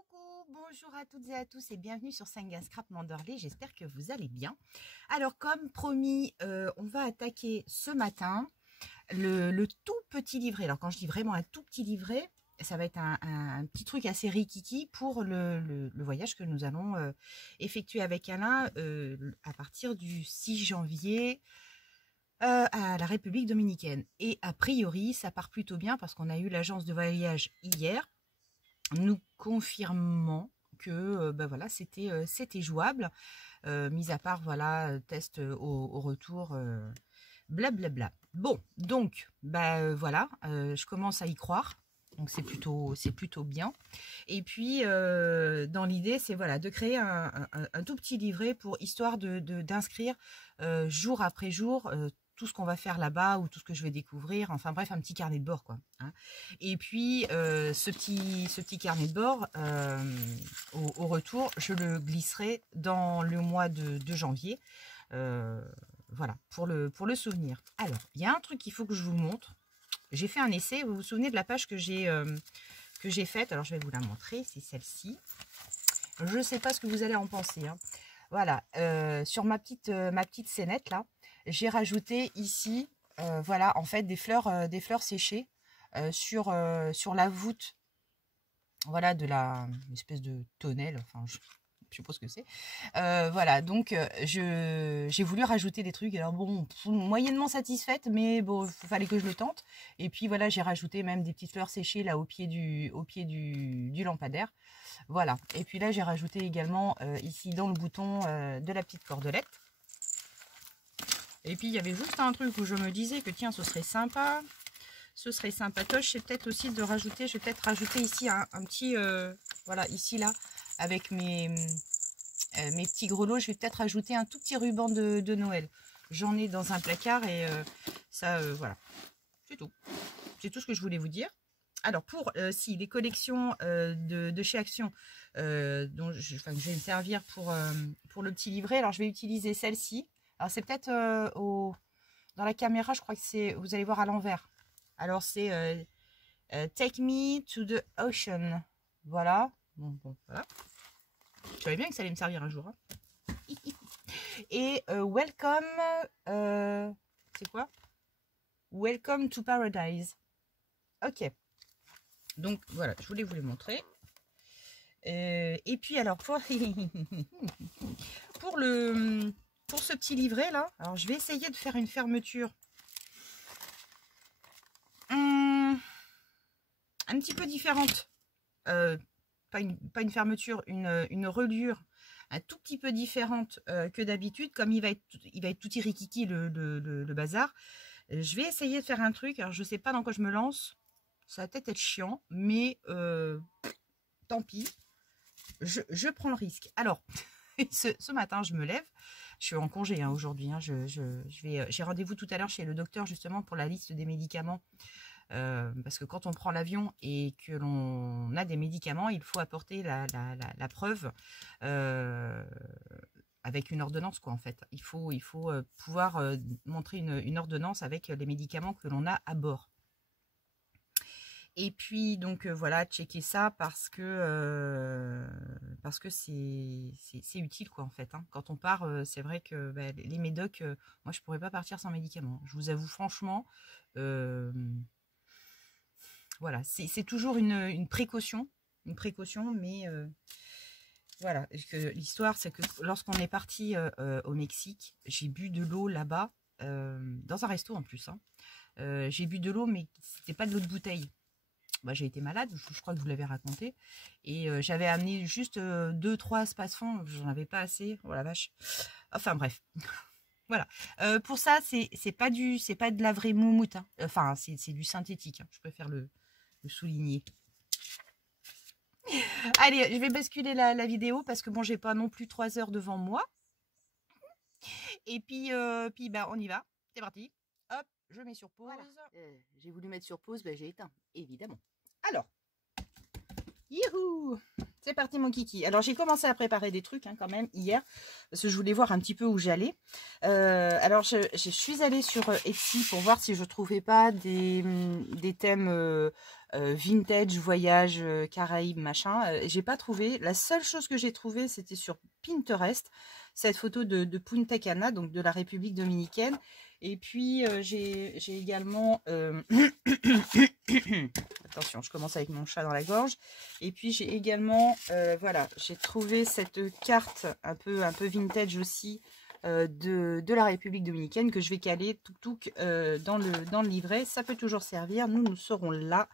Coucou, bonjour à toutes et à tous et bienvenue sur Senga Scrap Manderley, j'espère que vous allez bien. Alors comme promis, on va attaquer ce matin le tout petit livret. Alors quand je dis vraiment un tout petit livret, ça va être un petit truc assez rikiki pour le voyage que nous allons effectuer avec Alain à partir du 6 janvier à la République dominicaine. Et a priori, ça part plutôt bien parce qu'on a eu l'agence de voyage hier, nous confirmant que ben voilà, c'était jouable, mis à part voilà, test au retour, blablabla. Bon, donc bah voilà, je commence à y croire. Donc c'est plutôt bien. Et puis dans l'idée, c'est voilà de créer un tout petit livret pour histoire d'inscrire jour après jour tout ce qu'on va faire là-bas ou tout ce que je vais découvrir. Enfin bref, un petit carnet de bord quoi. Hein. Et puis ce petit carnet de bord, au retour, je le glisserai dans le mois de janvier. Voilà, pour le souvenir. Alors, il y a un truc qu'il faut que je vous montre. J'ai fait un essai, vous vous souvenez de la page que j'ai faite. Alors, je vais vous la montrer, c'est celle-ci. Je ne sais pas ce que vous allez en penser. Hein. Voilà, sur ma petite scénette, là, j'ai rajouté ici, voilà, en fait, des fleurs séchées sur la voûte, voilà, de la espèce de tonnelle, enfin, je sais pas ce que c'est. Voilà, donc j'ai voulu rajouter des trucs. Alors bon, moyennement satisfaite, mais bon, il fallait que je le tente. Et puis voilà, j'ai rajouté même des petites fleurs séchées là au pied du lampadaire. Voilà. Et puis là, j'ai rajouté également ici dans le bouton de la petite cordelette. Et puis il y avait juste un truc où je me disais que tiens, ce serait sympa. Ce serait sympatoche, c'est peut-être aussi de rajouter, je vais peut-être rajouter ici un petit, voilà, ici là, avec mes petits grelots, je vais peut-être rajouter un tout petit ruban de Noël. J'en ai dans un placard et ça, voilà, c'est tout. C'est tout ce que je voulais vous dire. Alors pour si les collections de chez Action, dont je vais me servir pour le petit livret, alors je vais utiliser celle-ci. Alors c'est peut-être dans la caméra, je crois que c'est, vous allez voir à l'envers. Alors c'est Take Me to the Ocean. Voilà. Bon, voilà. Je savais bien que ça allait me servir un jour. Hein. Et Welcome. C'est quoi? Welcome to Paradise. Ok. Donc voilà, je voulais vous les montrer. Et puis alors pour ce petit livret là, alors je vais essayer de faire une fermeture un petit peu différente. Pas une fermeture, une reliure un tout petit peu différente que d'habitude. Comme il va être tout irikiki le bazar. Je vais essayer de faire un truc. Alors je sais pas dans quoi je me lance. Ça va peut-être être chiant, mais tant pis. Je prends le risque. Alors, ce matin, je me lève. Je suis en congé hein, aujourd'hui. Hein, j'ai rendez-vous tout à l'heure chez le docteur justement pour la liste des médicaments. Parce que quand on prend l'avion et que l'on a des médicaments, il faut apporter la preuve avec une ordonnance quoi en fait. Il faut pouvoir montrer une ordonnance avec les médicaments que l'on a à bord. Et puis donc voilà, checker ça parce que c'est utile quoi en fait. Hein. Quand on part, c'est vrai que bah, les médocs, moi je pourrais pas partir sans médicaments. Je vous avoue franchement. Voilà, c'est toujours une précaution, mais voilà. L'histoire, c'est que lorsqu'on est parti au Mexique, j'ai bu de l'eau là-bas, dans un resto en plus. Hein. J'ai bu de l'eau, mais c'était pas de l'eau de bouteille. Bah, j'ai été malade, je crois que je vous l'avais raconté, et j'avais amené juste 2-3 space-fonds, j'en avais pas assez, oh la vache. Enfin bref. Voilà. Pour ça, c'est pas de la vraie moumoute. Hein. Enfin, c'est du synthétique. Hein. Je préfère le souligner. Allez, je vais basculer la vidéo parce que bon, j'ai pas non plus 3 heures devant moi. Et puis bah, on y va. C'est parti. Hop, je mets sur pause. Voilà. J'ai voulu mettre sur pause, bah, j'ai éteint, évidemment. Alors, youhou! C'est parti mon kiki. Alors j'ai commencé à préparer des trucs quand même hier, parce que je voulais voir un petit peu où j'allais. Alors je suis allée sur Etsy pour voir si je trouvais pas des thèmes vintage, voyage, Caraïbes, machin. J'ai pas trouvé. La seule chose que j'ai trouvée, c'était sur Pinterest, cette photo de Punta Cana, donc de la République dominicaine. Et puis j'ai également attention, je commence avec mon chat dans la gorge. Et puis j'ai également voilà, j'ai trouvé cette carte un peu vintage aussi de la République dominicaine que je vais caler tout dans le livret. Ça peut toujours servir. Nous serons là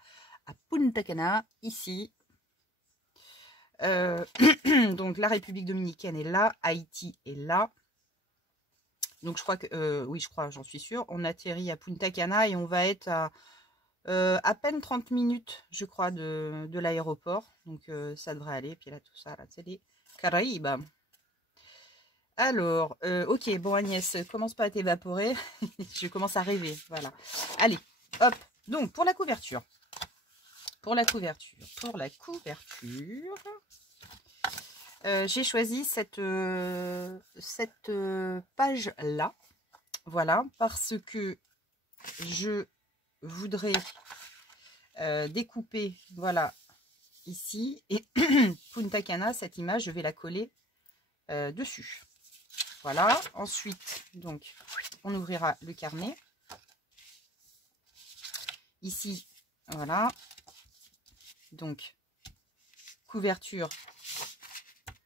à Punta Cana, ici. Donc la République dominicaine est là, Haïti est là. Donc je crois que, oui je crois, j'en suis sûre, on atterrit à Punta Cana et on va être à peine 30 minutes, je crois, de l'aéroport. Donc ça devrait aller. Puis là, tout ça, là, c'est les Caraïbes. Alors, ok, bon Agnès, commence pas à t'évaporer. Je commence à rêver, voilà. Allez, hop. Donc, pour la couverture. J'ai choisi cette page-là. Voilà, parce que je voudrais découper, voilà, ici. Et Punta Cana, cette image, je vais la coller dessus. Voilà. Ensuite, donc, on ouvrira le carnet. Ici, voilà. Donc, couverture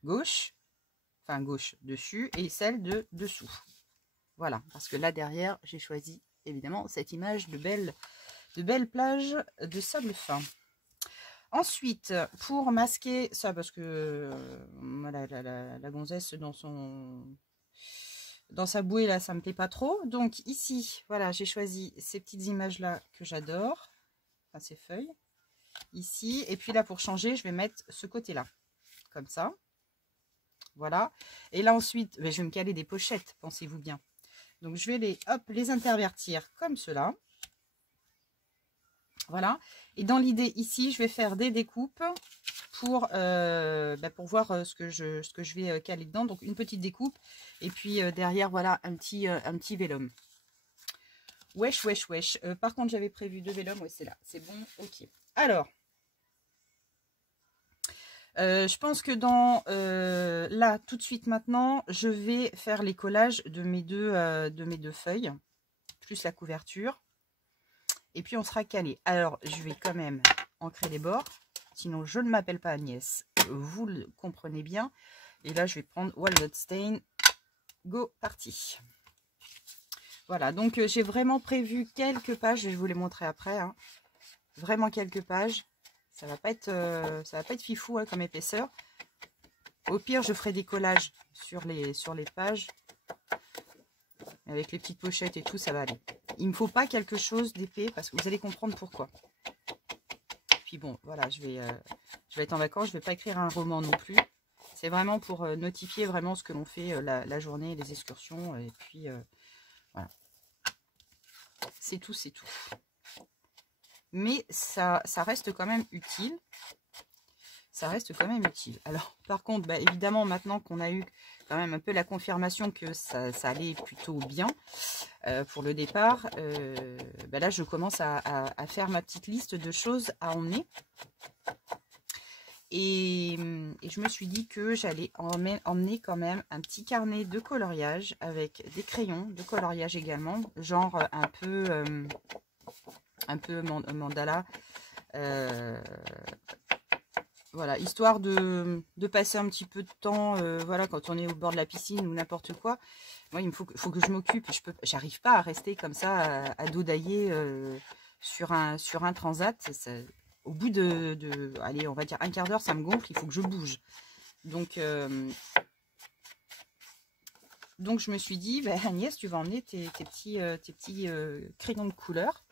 gauche, enfin gauche dessus, et celle de dessous. Voilà, parce que là derrière, j'ai choisi évidemment cette image de belles plages de sable fin. Ensuite, pour masquer ça, parce que la gonzesse dans sa bouée là, ça me plaît pas trop. Donc ici, voilà, j'ai choisi ces petites images là que j'adore, enfin ces feuilles ici. Et puis là, pour changer, je vais mettre ce côté là, comme ça. Voilà. Et là ensuite, je vais me caler des pochettes, pensez-vous bien. Donc je vais les intervertir comme cela. Voilà. Et dans l'idée ici, je vais faire des découpes pour voir ce que je vais caler dedans. Donc une petite découpe. Et puis derrière, voilà, un petit vélum. Wesh. Par contre, j'avais prévu 2 vélums. Oui, c'est là. C'est bon. Ok. Alors. Je pense que là, tout de suite maintenant, je vais faire les collages de mes deux feuilles, plus la couverture. Et puis, on sera calé. Alors, je vais quand même ancrer les bords. Sinon, je ne m'appelle pas Agnès. Vous le comprenez bien. Et là, je vais prendre Walnut Stain. Go, parti. Voilà, donc j'ai vraiment prévu quelques pages. Je vais vous les montrer après. Hein. Vraiment quelques pages. Ça va pas être fifou hein, comme épaisseur. Au pire, je ferai des collages sur les pages. Avec les petites pochettes et tout, ça va aller. Il ne me faut pas quelque chose d'épais parce que vous allez comprendre pourquoi. Puis bon, voilà, je vais être en vacances. Je ne vais pas écrire un roman non plus. C'est vraiment pour notifier vraiment ce que l'on fait la journée, les excursions. Et puis, voilà. C'est tout, c'est tout. Mais ça reste quand même utile. Ça reste quand même utile. Alors, par contre, bah, évidemment, maintenant qu'on a eu quand même un peu la confirmation que ça allait plutôt bien pour le départ, bah là, je commence à faire ma petite liste de choses à emmener. Et je me suis dit que j'allais emmener quand même un petit carnet de coloriage avec des crayons de coloriage également, genre un peu mandala, voilà, histoire de passer un petit peu de temps, voilà, quand on est au bord de la piscine ou n'importe quoi. Moi, il faut que je m'occupe, j'arrive pas à rester comme ça, à dodailler sur un transat. Au bout allez, on va dire un quart d'heure, ça me gonfle, il faut que je bouge. Donc je me suis dit, bah, Agnès, tu vas emmener tes petits crayons de couleur.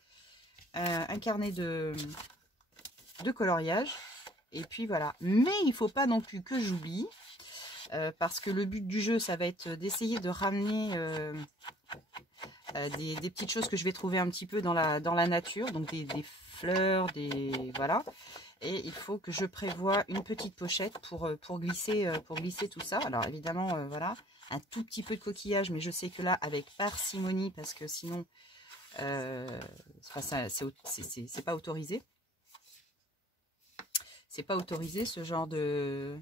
Un carnet de coloriage et puis voilà, mais il faut pas non plus que j'oublie parce que le but du jeu ça va être d'essayer de ramener des petites choses que je vais trouver un petit peu dans la nature, donc des fleurs, voilà, Et il faut que je prévoie une petite pochette pour glisser tout ça. Alors évidemment, voilà, un tout petit peu de coquillage, mais je sais que là, avec parcimonie, parce que sinon, enfin, c'est pas autorisé. C'est pas autorisé ce genre de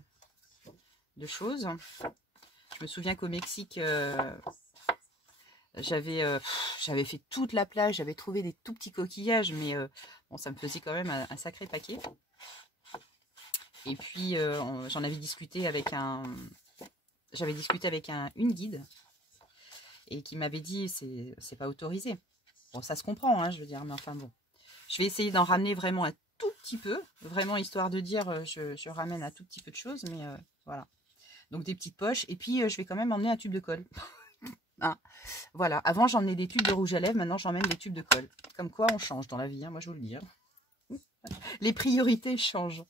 choses. Je me souviens qu'au Mexique, j'avais fait toute la plage, j'avais trouvé des tout petits coquillages, mais bon, ça me faisait quand même un sacré paquet. Et puis j'en avais discuté avec une guide et qui m'avait dit c'est pas autorisé. Bon, ça se comprend, hein, je veux dire, mais enfin bon. Je vais essayer d'en ramener vraiment un tout petit peu, vraiment histoire de dire je ramène un tout petit peu de choses, mais voilà. Donc des petites poches, et puis je vais quand même emmener un tube de colle. Hein, voilà, avant j'emmenais des tubes de rouge à lèvres, maintenant j'emmène des tubes de colle. Comme quoi on change dans la vie, hein, moi je vous le dis. Hein. Les priorités changent.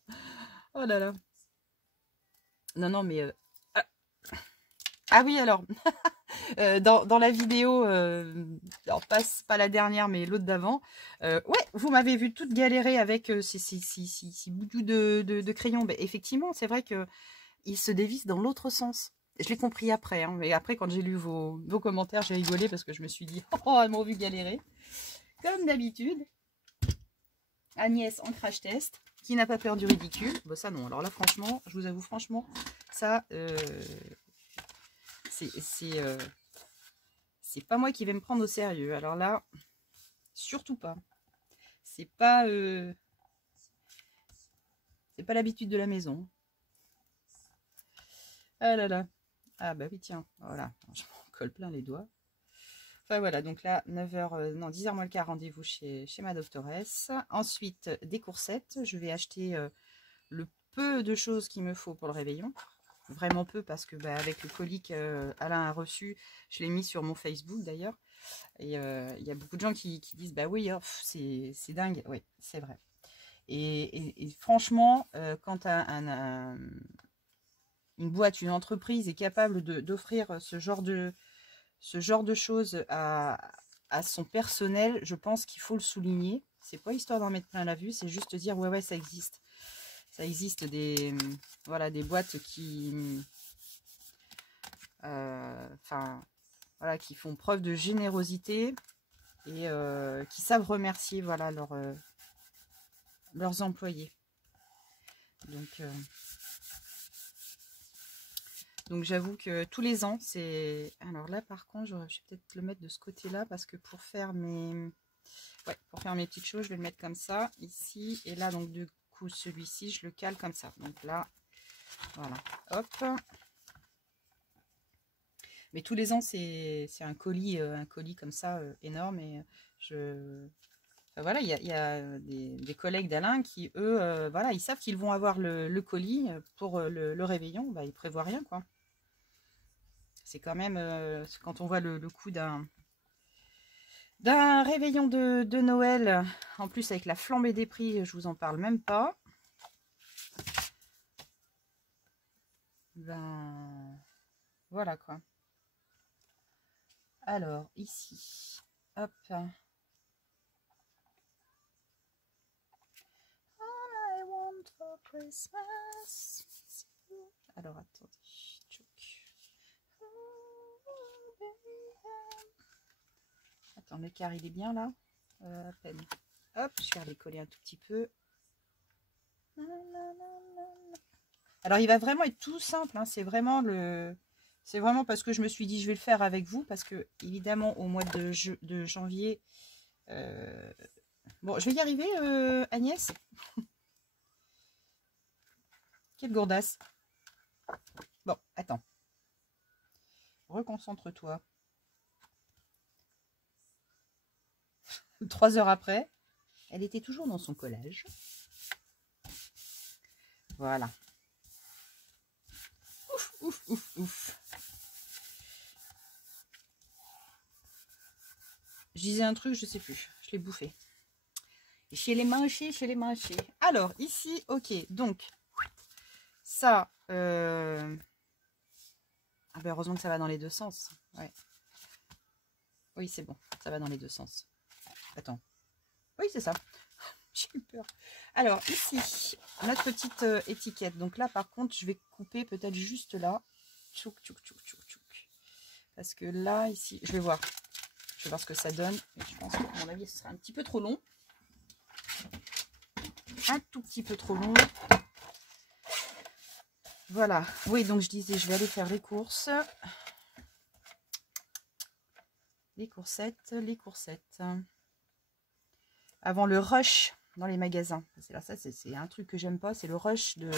Oh là là. Non, non, mais... Ah oui, alors, dans la vidéo, alors pas la dernière, mais l'autre d'avant, ouais, vous m'avez vu toute galérer avec ces bouts de crayon. Ben, effectivement, c'est vrai qu'ils se dévissent dans l'autre sens. Je l'ai compris après, hein, mais après, quand j'ai lu vos commentaires, j'ai rigolé parce que je me suis dit, oh, elles m'ont vu galérer. Comme d'habitude, Agnès en crash test, qui n'a pas peur du ridicule. Bon, ça non, alors là, franchement, je vous avoue, franchement, ça... c'est pas moi qui vais me prendre au sérieux. Alors là, surtout pas. C'est pas l'habitude de la maison. Ah là là. Ah bah oui, tiens, voilà. Je m'en colle plein les doigts. Enfin voilà, donc là, 9h, non, 10h moins le quart, rendez-vous chez ma doctoresse. Ensuite, des coursettes. Je vais acheter le peu de choses qu'il me faut pour le réveillon. Vraiment peu, parce que bah, avec le colis qu'Alain a reçu, je l'ai mis sur mon Facebook d'ailleurs. Et il y a beaucoup de gens qui disent bah oui, oh, c'est dingue. Oui, c'est vrai. Et franchement, quand une boîte, une entreprise est capable d'offrir ce genre de choses à son personnel, je pense qu'il faut le souligner. C'est pas histoire d'en mettre plein la vue, c'est juste dire ouais, ça existe. Ça existe voilà, des boîtes qui, voilà, qui font preuve de générosité et qui savent remercier, voilà, leurs employés. Donc j'avoue que tous les ans, c'est... Alors là, par contre, je vais peut-être le mettre de ce côté-là parce que pour faire mes petites choses, je vais le mettre comme ça, ici. Et là, donc, du coup, celui-ci, je le cale comme ça. Donc là, voilà, hop. Mais tous les ans, c'est un colis comme ça, énorme. Et voilà, il y a des collègues d'Alain qui, eux, voilà, ils savent qu'ils vont avoir le colis pour le réveillon. Bah, ils prévoient rien, quoi. C'est quand même, quand on voit le coût d'un réveillon de Noël, en plus avec la flambée des prix, je vous en parle même pas. Ben, voilà quoi. Alors, ici, hop. All I want for Christmas. Alors, attendez. Attends, le quart, il est bien là, à peine. Hop, je vais les coller un tout petit peu. Alors, il va vraiment être tout simple. Hein, c'est vraiment parce que je me suis dit, je vais le faire avec vous. Parce que, évidemment, au mois de janvier... Bon, je vais y arriver, Agnès. Quelle gourdasse. Bon, attends. Reconcentre-toi. 3 heures après, elle était toujours dans son collage. Voilà. Ouf, ouf, ouf, ouf. Je disais un truc, je sais plus. Je l'ai bouffé. Chez les manchés. Alors, ici, ok. Donc, ça... Ah ben, heureusement que ça va dans les deux sens. Ouais. Oui, c'est bon. Ça va dans les deux sens. Attends. Oui, c'est ça. J'ai eu peur. Alors, ici, notre petite étiquette. Donc là, par contre, je vais couper peut-être juste là. Tchouk, tchouk, tchouk, tchouk, tchouk. Parce que là, ici, je vais voir. Je vais voir ce que ça donne. Et je pense qu'à mon avis, ce sera un petit peu trop long. Un tout petit peu trop long. Voilà. Oui, donc je disais, je vais aller faire les courses. Les coursettes, les coursettes. Avant le rush dans les magasins. Là, ça, c'est un truc que j'aime pas. C'est le rush de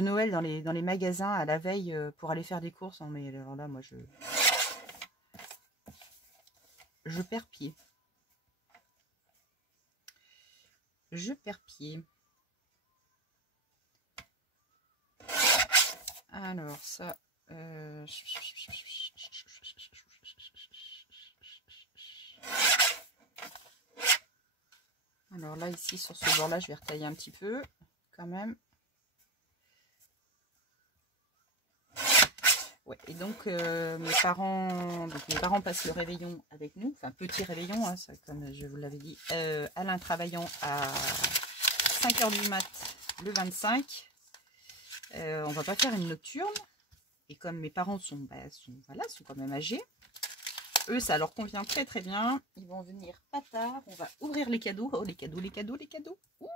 Noël dans les magasins à la veille pour aller faire des courses. Non, mais alors là, moi, je perds pied. Je perds pied. Alors, ça... Alors là, ici, sur ce bord-là, je vais retailler un petit peu, quand même. Ouais, et donc, mes parents passent le réveillon avec nous. Enfin, petit réveillon, hein, ça, comme je vous l'avais dit. Alain travaillant à 5 h du mat le 25. On va pas faire une nocturne. Et comme mes parents sont quand même âgés, eux, ça leur convient très très bien. Ils vont venir pas tard. On va ouvrir les cadeaux. Oh, les cadeaux, les cadeaux, les cadeaux. Ouh,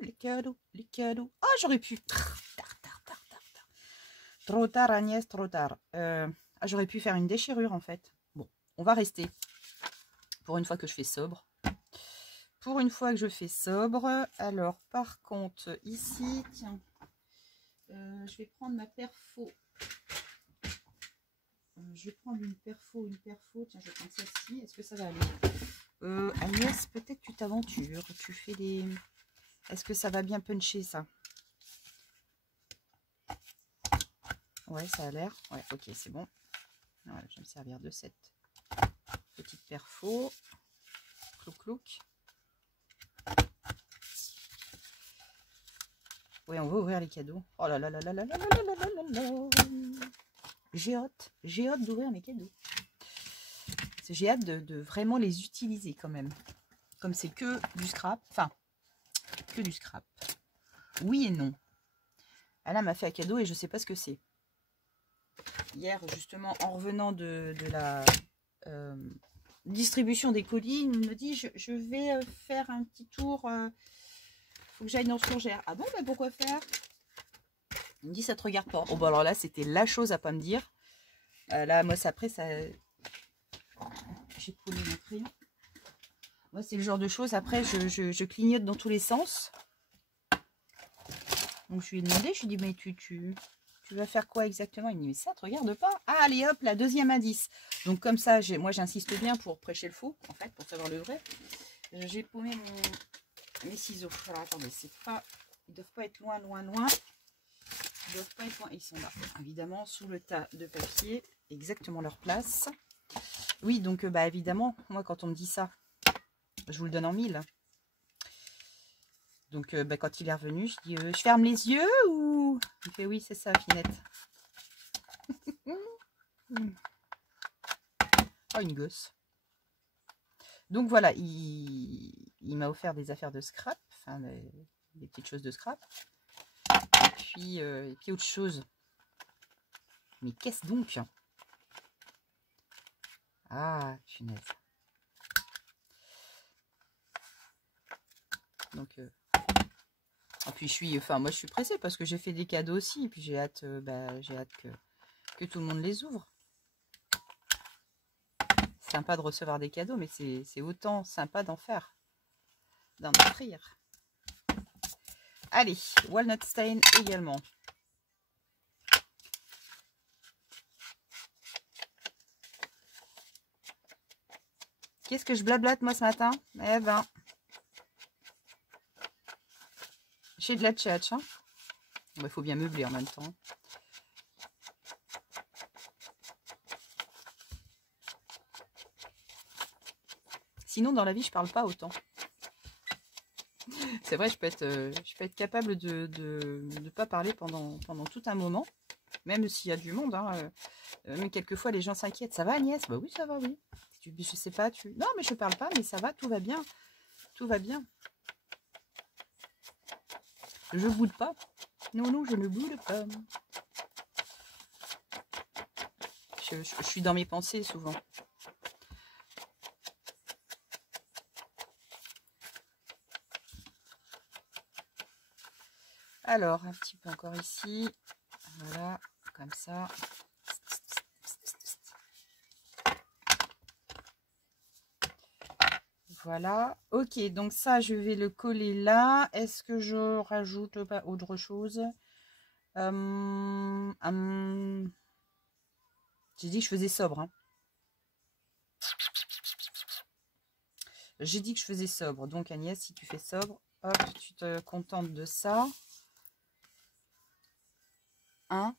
les cadeaux, les cadeaux. Oh, j'aurais pu. Trop tard, Agnès, trop tard. J'aurais pu faire une déchirure, en fait. Bon, on va rester. Pour une fois que je fais sobre. Pour une fois que je fais sobre. Alors, par contre, ici, tiens. Je vais prendre ma perfo. Je vais prendre une perfo. Tiens, je vais prendre celle-ci. Est-ce que ça va aller Agnès, peut-être tu t'aventures. Tu fais des... Est-ce que ça va bien puncher, ça? Ouais, ça a l'air. Ouais, ok, c'est bon. Voilà, je vais me servir de cette petite perfo. Clouc, clouc. Oui, on va ouvrir les cadeaux. Oh là là là là là là là là là là là. J'ai hâte d'ouvrir mes cadeaux. J'ai hâte de vraiment les utiliser quand même. Comme c'est que du scrap. Enfin, que du scrap. Oui et non. Alain m'a fait un cadeau et je ne sais pas ce que c'est. Hier, justement, en revenant de la distribution des colis, il me dit, je vais faire un petit tour. Faut que j'aille dans Fourgère. Ah bon, bah pourquoi faire? Il me dit, ça te regarde pas. Oh, bah alors là, c'était la chose à pas me dire. Là, moi, après, ça... J'ai collé mon crayon. Moi, c'est le genre de choses. Après, je clignote dans tous les sens. Donc, je lui ai demandé. Je lui ai dit, mais tu vas faire quoi exactement? Il me dit, mais ça te regarde pas. Ah, allez, hop, la deuxième indice. Donc, comme ça, moi, j'insiste bien pour prêcher le faux, en fait, pour savoir le vrai. J'ai paumé mes ciseaux. Alors, attendez, c'est pas... Ils doivent pas être loin, loin, loin. Ils doivent pas être loin. Ils sont là, évidemment, sous le tas de papier. Exactement leur place. Oui, donc, bah, évidemment, moi, quand on me dit ça, je vous le donne en mille. Donc, bah, quand il est revenu, je dis, je ferme les yeux ou... Il fait, oui, c'est ça, Finette. Oh, une gosse. Donc, voilà, il m'a offert des affaires de scrap, enfin, des petites choses de scrap. Et puis autre chose. Mais qu'est-ce donc? Ah, punaise. Donc, et puis moi je suis pressée parce que j'ai fait des cadeaux aussi. Et puis j'ai hâte, que tout le monde les ouvre. C'est sympa de recevoir des cadeaux, mais c'est autant sympa d'en faire. D'en offrir. Allez, Walnut Stain également. Qu'est-ce que je blablate moi ce matin? Eh ben, j'ai de la tchatch. Hein. Il faut bien meubler en même temps. Sinon, dans la vie, je parle pas autant. C'est vrai, je peux être capable de pas parler pendant tout un moment, même s'il y a du monde. Hein, mais quelquefois, les gens s'inquiètent. Ça va, Agnès? Bah oui, ça va, oui. je sais pas, tu... Non, mais je parle pas, mais ça va, tout va bien. Tout va bien. Je boude pas. Non, non, je ne boude pas. Je suis dans mes pensées souvent. Alors, un petit peu encore ici. Voilà, comme ça. Voilà. Ok, donc ça, je vais le coller là. Est-ce que je rajoute pas autre chose? J'ai dit que je faisais sobre. Hein. J'ai dit que je faisais sobre. Donc, Agnès, si tu fais sobre, hop, tu te contentes de ça. Hein?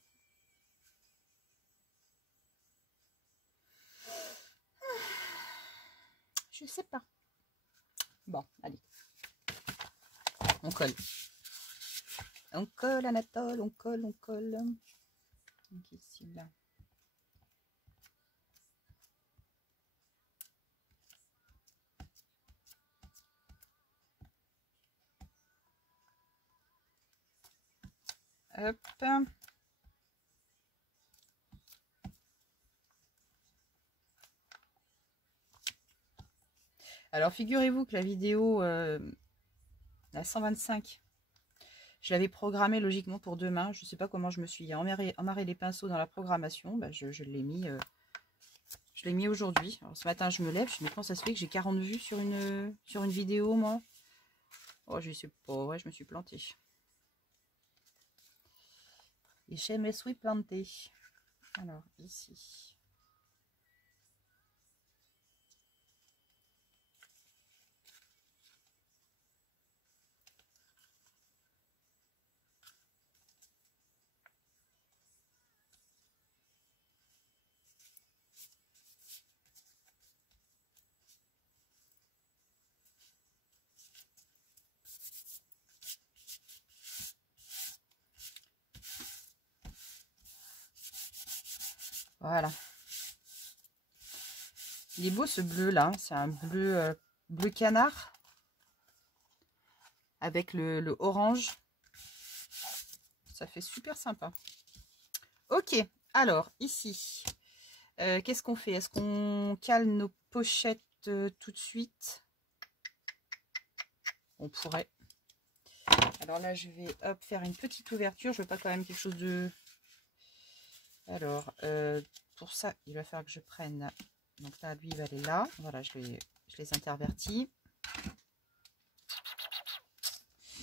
Je sais pas. Bon, allez. On colle. On colle, Anatole, on colle, on colle. Donc ici, là. Hop. Alors, figurez-vous que la vidéo, la 125, je l'avais programmée logiquement pour demain. Je ne sais pas comment je me suis emmarré les pinceaux dans la programmation. Bah, je l'ai mis aujourd'hui. Ce matin, je me lève. Je me dis, comment ça se fait que j'ai 40 vues sur une vidéo, moi? Oh, je sais pas. Ouais, je me suis plantée. Et je me suis plantée. Alors, ici. Voilà. Il est beau ce bleu là. C'est un bleu, bleu canard. Avec le orange. Ça fait super sympa. Ok. Alors, ici. Qu'est-ce qu'on fait? Est-ce qu'on cale nos pochettes tout de suite? On pourrait. Alors là, je vais hop, faire une petite ouverture. Je veux pas quand même quelque chose de... Alors, pour ça, il va falloir que je prenne... Donc là, lui, il va aller là. Voilà, je les intervertis.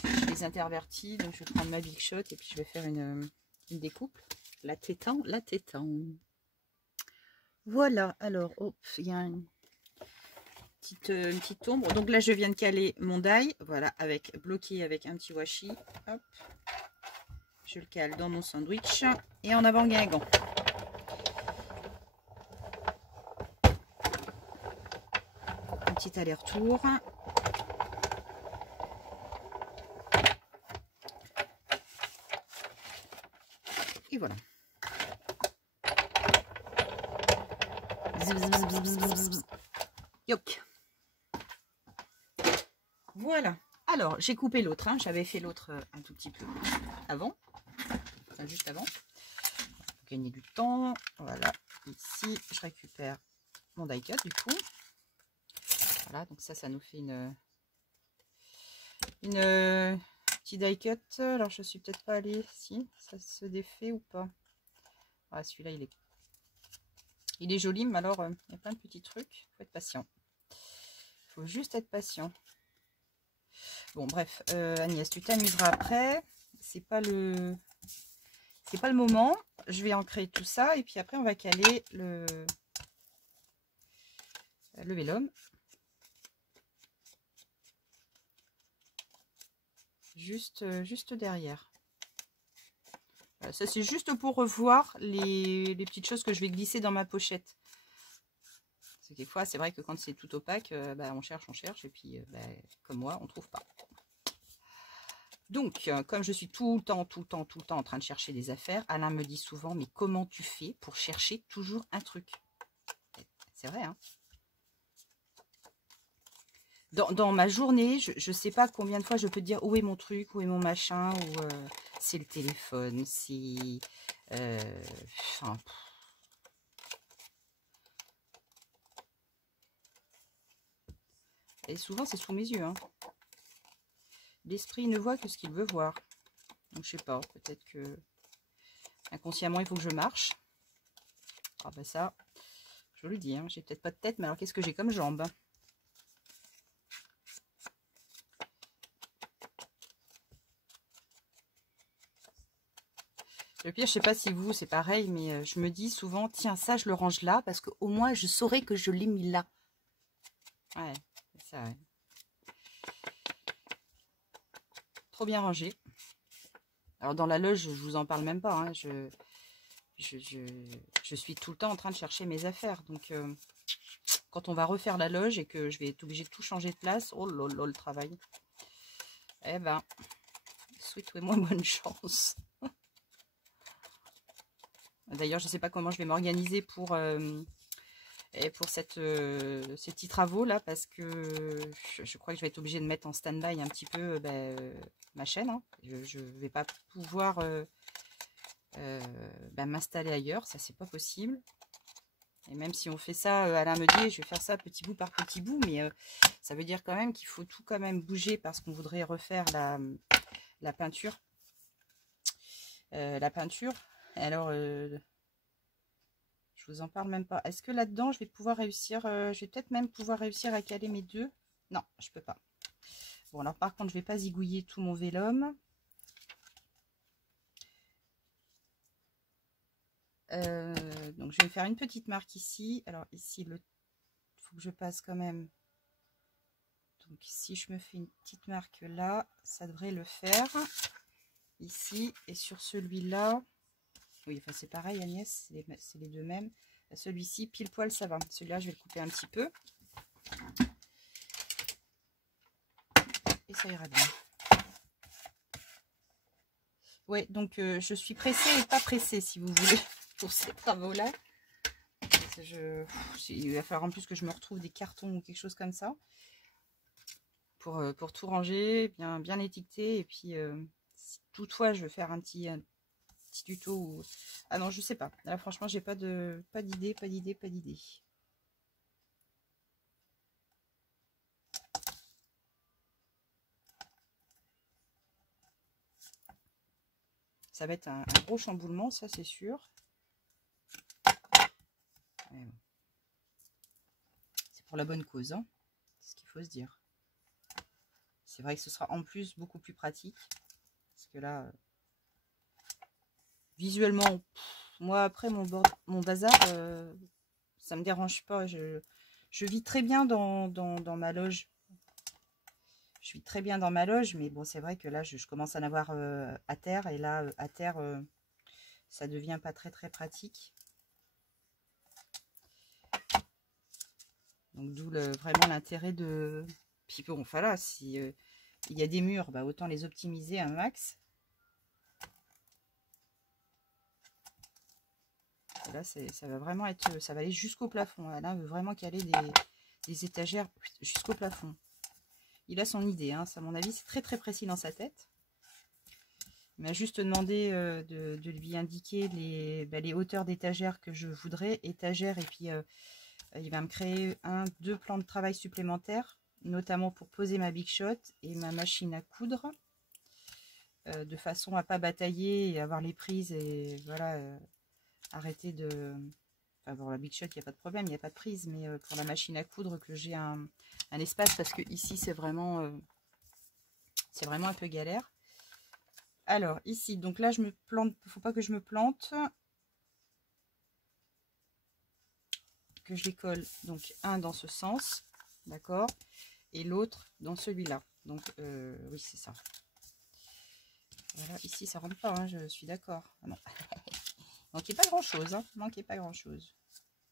Je les intervertis. Donc, je vais prendre ma Big Shot et puis je vais faire une découpe. La tétan, la tétan. Voilà. Alors, hop, il y a une petite ombre. Donc là, je viens de caler mon die. Voilà, bloqué avec un petit washi. Hop. Je le cale dans mon sandwich. Et en avant Guingamp. Un petit aller-retour. Et voilà. Yoc. Voilà. Alors, j'ai coupé l'autre. Hein. J'avais fait l'autre un tout petit peu avant. Enfin, juste avant. Pour gagner du temps. Voilà. Ici, je récupère mon die cut du coup. Voilà. Donc ça nous fait une petit die cut. Alors, je suis peut-être pas allée. Si, ça se défait ou pas. Ah, celui-là, il est joli, mais alors, il y a plein de petits trucs. Il faut être patient. Il faut juste être patient. Bon, bref, Agnès, tu t'amuseras après. C'est pas le moment. Je vais ancrer tout ça et puis après, on va caler le vélum. Juste derrière. Voilà, ça, c'est juste pour revoir les petites choses que je vais glisser dans ma pochette. Parce que quelquefois, c'est vrai que quand c'est tout opaque, on cherche, et puis, comme moi, on trouve pas. Donc, comme je suis tout le temps en train de chercher des affaires, Alain me dit souvent, mais comment tu fais pour chercher toujours un truc? C'est vrai, hein? dans ma journée, je sais pas combien de fois je peux te dire où est mon truc, où est mon machin, ou c'est le téléphone, c'est... Enfin, et souvent, c'est sous mes yeux. Hein. L'esprit ne voit que ce qu'il veut voir. Donc, je sais pas, peut-être que inconsciemment, il faut que je marche. Ah bah ça, je le dis, hein, j'ai peut-être pas de tête, mais alors qu'est-ce que j'ai comme jambe? Le pire, je sais pas si vous, c'est pareil, mais je me dis souvent, tiens, ça, je le range là, parce qu'au moins, je saurais que je l'ai mis là. Ouais, c'est ça, ouais. Trop bien rangé. Alors, dans la loge, je vous en parle même pas. Hein, je suis tout le temps en train de chercher mes affaires. Donc, quand on va refaire la loge et que je vais être obligée de tout changer de place, oh là là, le travail. Eh ben, souhaitez-moi bonne chance. D'ailleurs, je ne sais pas comment je vais m'organiser pour ces petits travaux là, parce que je crois que je vais être obligée de mettre en stand-by un petit peu ma chaîne. Hein. Je ne vais pas pouvoir m'installer ailleurs, ça c'est pas possible. Et même si on fait ça, Alain me dit, je vais faire ça petit bout par petit bout, mais ça veut dire quand même qu'il faut tout quand même bouger parce qu'on voudrait refaire la peinture. Alors, je vous en parle même pas. Est-ce que là-dedans, je vais pouvoir réussir, je vais peut-être même pouvoir réussir à caler mes deux. Non, je peux pas. Bon, alors par contre, je vais pas zigouiller tout mon vélum. Donc, je vais faire une petite marque ici. Alors, ici, il faut que je passe quand même. Donc, si je me fais une petite marque là, ça devrait le faire. Ici, et sur celui-là, oui, enfin, c'est pareil, Agnès, c'est les deux mêmes. Celui-ci, pile poil, ça va. Celui-là, je vais le couper un petit peu. Et ça ira bien. Ouais, donc je suis pressée et pas pressée, si vous voulez, pour ces travaux-là. Il va falloir en plus que je me retrouve des cartons ou quelque chose comme ça. Pour tout ranger, bien étiqueter. Et puis, si toutefois, je veux faire un petit tuto. Ou... Ah non, je sais pas. Là, franchement, j'ai pas d'idée. Ça va être un gros chamboulement, ça c'est sûr. Bon. C'est pour la bonne cause, hein. C'est ce qu'il faut se dire. C'est vrai que ce sera en plus beaucoup plus pratique. Parce que là, visuellement, moi après mon bazar, ça me dérange pas. Je vis très bien dans ma loge. Je suis très bien dans ma loge, mais bon, c'est vrai que là, je commence à en avoir à terre. Et là, à terre, ça devient pas très pratique. Donc, d'où vraiment l'intérêt de... Puis bon, voilà, si il y a des murs, bah, autant les optimiser un max. Et là, ça va vraiment être... Ça va aller jusqu'au plafond. Alain veut vraiment caler des étagères jusqu'au plafond. Il a son idée, hein. Ça, à mon avis, c'est très précis dans sa tête. Il m'a juste demandé de lui indiquer les hauteurs d'étagères que je voudrais. Étagères, et puis il va me créer 2 plans de travail supplémentaires, notamment pour poser ma Big Shot et ma machine à coudre, de façon à pas batailler et avoir les prises et voilà, arrêter de... Enfin, pour la Big Shot, il n'y a pas de problème, il n'y a pas de prise, mais pour la machine à coudre, que j'ai un espace, parce que ici, c'est vraiment un peu galère. Alors, ici, donc là, je me plante, il ne faut pas que je me plante. Que je les colle, donc un dans ce sens, d'accord, et l'autre dans celui-là. Donc, oui, c'est ça. Voilà, ici, ça rentre pas, hein, je suis d'accord. Ah non. Manquez pas grand-chose, hein, manquez pas grand-chose.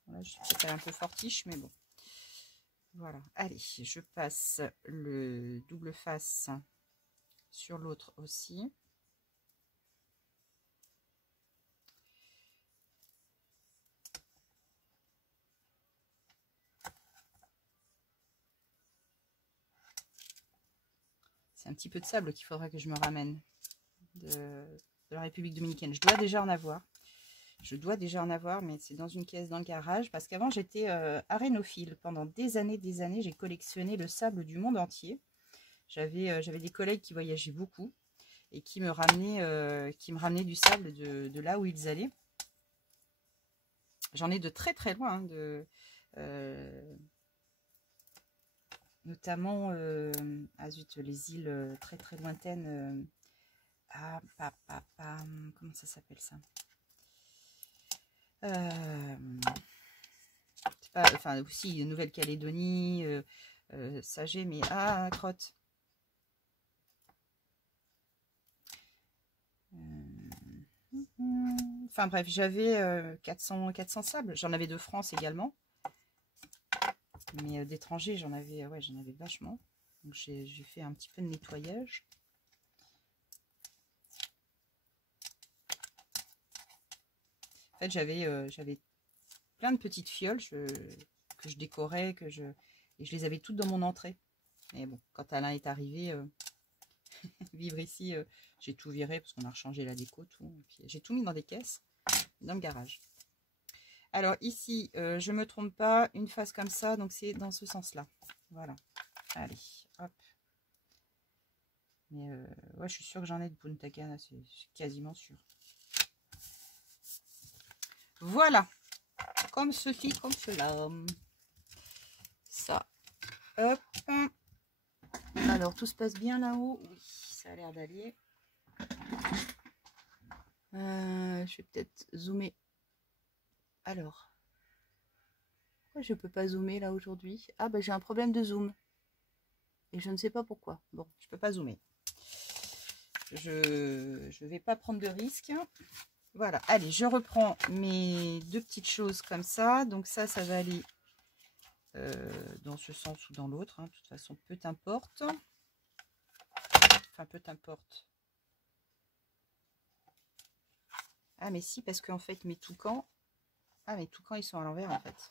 Voilà, je suis peut-être un peu fortiche, mais bon. Voilà, allez, je passe le double face sur l'autre aussi. C'est un petit peu de sable qu'il faudra que je me ramène de la République dominicaine. Je dois déjà en avoir. Je dois déjà en avoir, mais c'est dans une caisse dans le garage. Parce qu'avant, j'étais arénophile. Pendant des années, j'ai collectionné le sable du monde entier. J'avais des collègues qui voyageaient beaucoup et qui me ramenaient du sable de là où ils allaient. J'en ai de très très loin, hein, notamment ah zut, les îles très très lointaines. Comment ça s'appelle ça? Enfin aussi Nouvelle-Calédonie, Sagé, mais crotte. Enfin bref, j'avais 400 sables. J'en avais de France également. Mais d'étrangers, j'en avais vachement. Donc j'ai fait un petit peu de nettoyage. En fait, j'avais plein de petites fioles que je décorais, et je les avais toutes dans mon entrée. Mais bon, quand Alain est arrivé vivre ici, j'ai tout viré parce qu'on a rechangé la déco, tout. J'ai tout mis dans des caisses, dans le garage. Alors ici, je me trompe pas, une face comme ça, donc c'est dans ce sens-là. Voilà. Allez, hop. Mais ouais, je suis sûre que j'en ai de Punta Cana, c'est quasiment sûr. Voilà. Comme ceci, comme cela. Ça. Hop. Alors, tout se passe bien là-haut. Oui, ça a l'air d'aller. Je vais peut-être zoomer. Alors. Pourquoi je peux pas zoomer là aujourd'hui? Ah, bah j'ai un problème de zoom. Et je ne sais pas pourquoi. Bon, je peux pas zoomer. Je vais pas prendre de risque. Voilà, allez, je reprends mes deux petites choses comme ça. Donc ça va aller dans ce sens ou dans l'autre. Hein. De toute façon, peu importe. Enfin, peu importe. Ah, mais si, parce qu'en fait, mes toucans... Ah, mes toucans, ils sont à l'envers, en fait.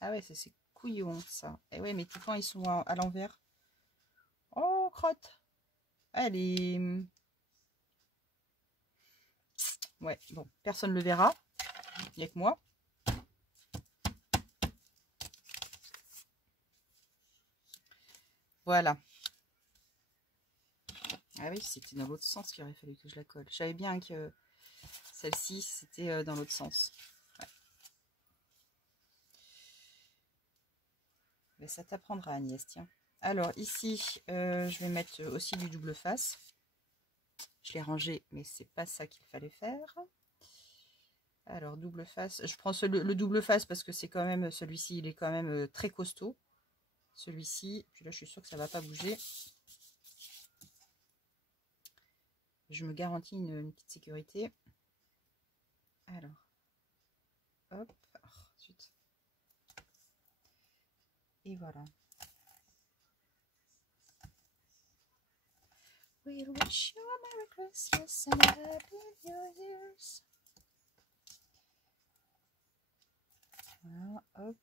Ah ouais, c'est couillon, ça. Et ouais, mes toucans, ils sont à l'envers. Oh, crotte. Allez. Ouais, bon, personne ne le verra. Il n'y a que moi. Voilà. Ah oui, c'était dans l'autre sens qu'il aurait fallu que je la colle. Je savais bien que celle-ci, c'était dans l'autre sens. Ouais. Mais ça t'apprendra, Agnès, tiens. Alors, ici, je vais mettre aussi du double face. Je l'ai rangé, mais c'est pas ça qu'il fallait faire. Alors, double face. Je prends le double face parce que c'est quand même, celui-ci, il est quand même très costaud. Celui-ci, puis là, je suis sûre que ça va pas bouger. Je me garantis une petite sécurité. Alors, hop, oh, zut. Et voilà. We'll wish you a Merry Christmas and a Happy New Year's. Voilà, hop.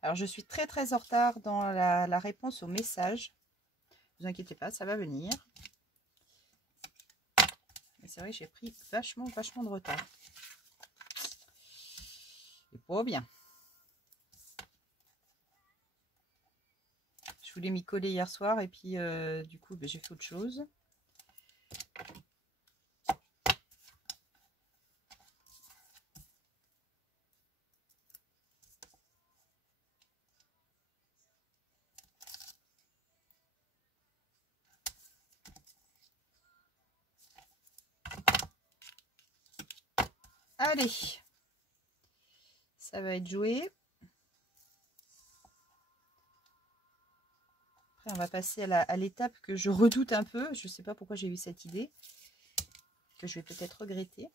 Alors, je suis très très en retard dans la réponse au message. Ne vous inquiétez pas, ça va venir. Mais c'est vrai, j'ai pris vachement de retard. C'est pas bien. Je voulais m'y coller hier soir et puis du coup, j'ai fait autre chose. Allez, ça va être joué. Après, on va passer à l'étape que je redoute un peu. Je ne sais pas pourquoi j'ai eu cette idée, que je vais peut-être regretter.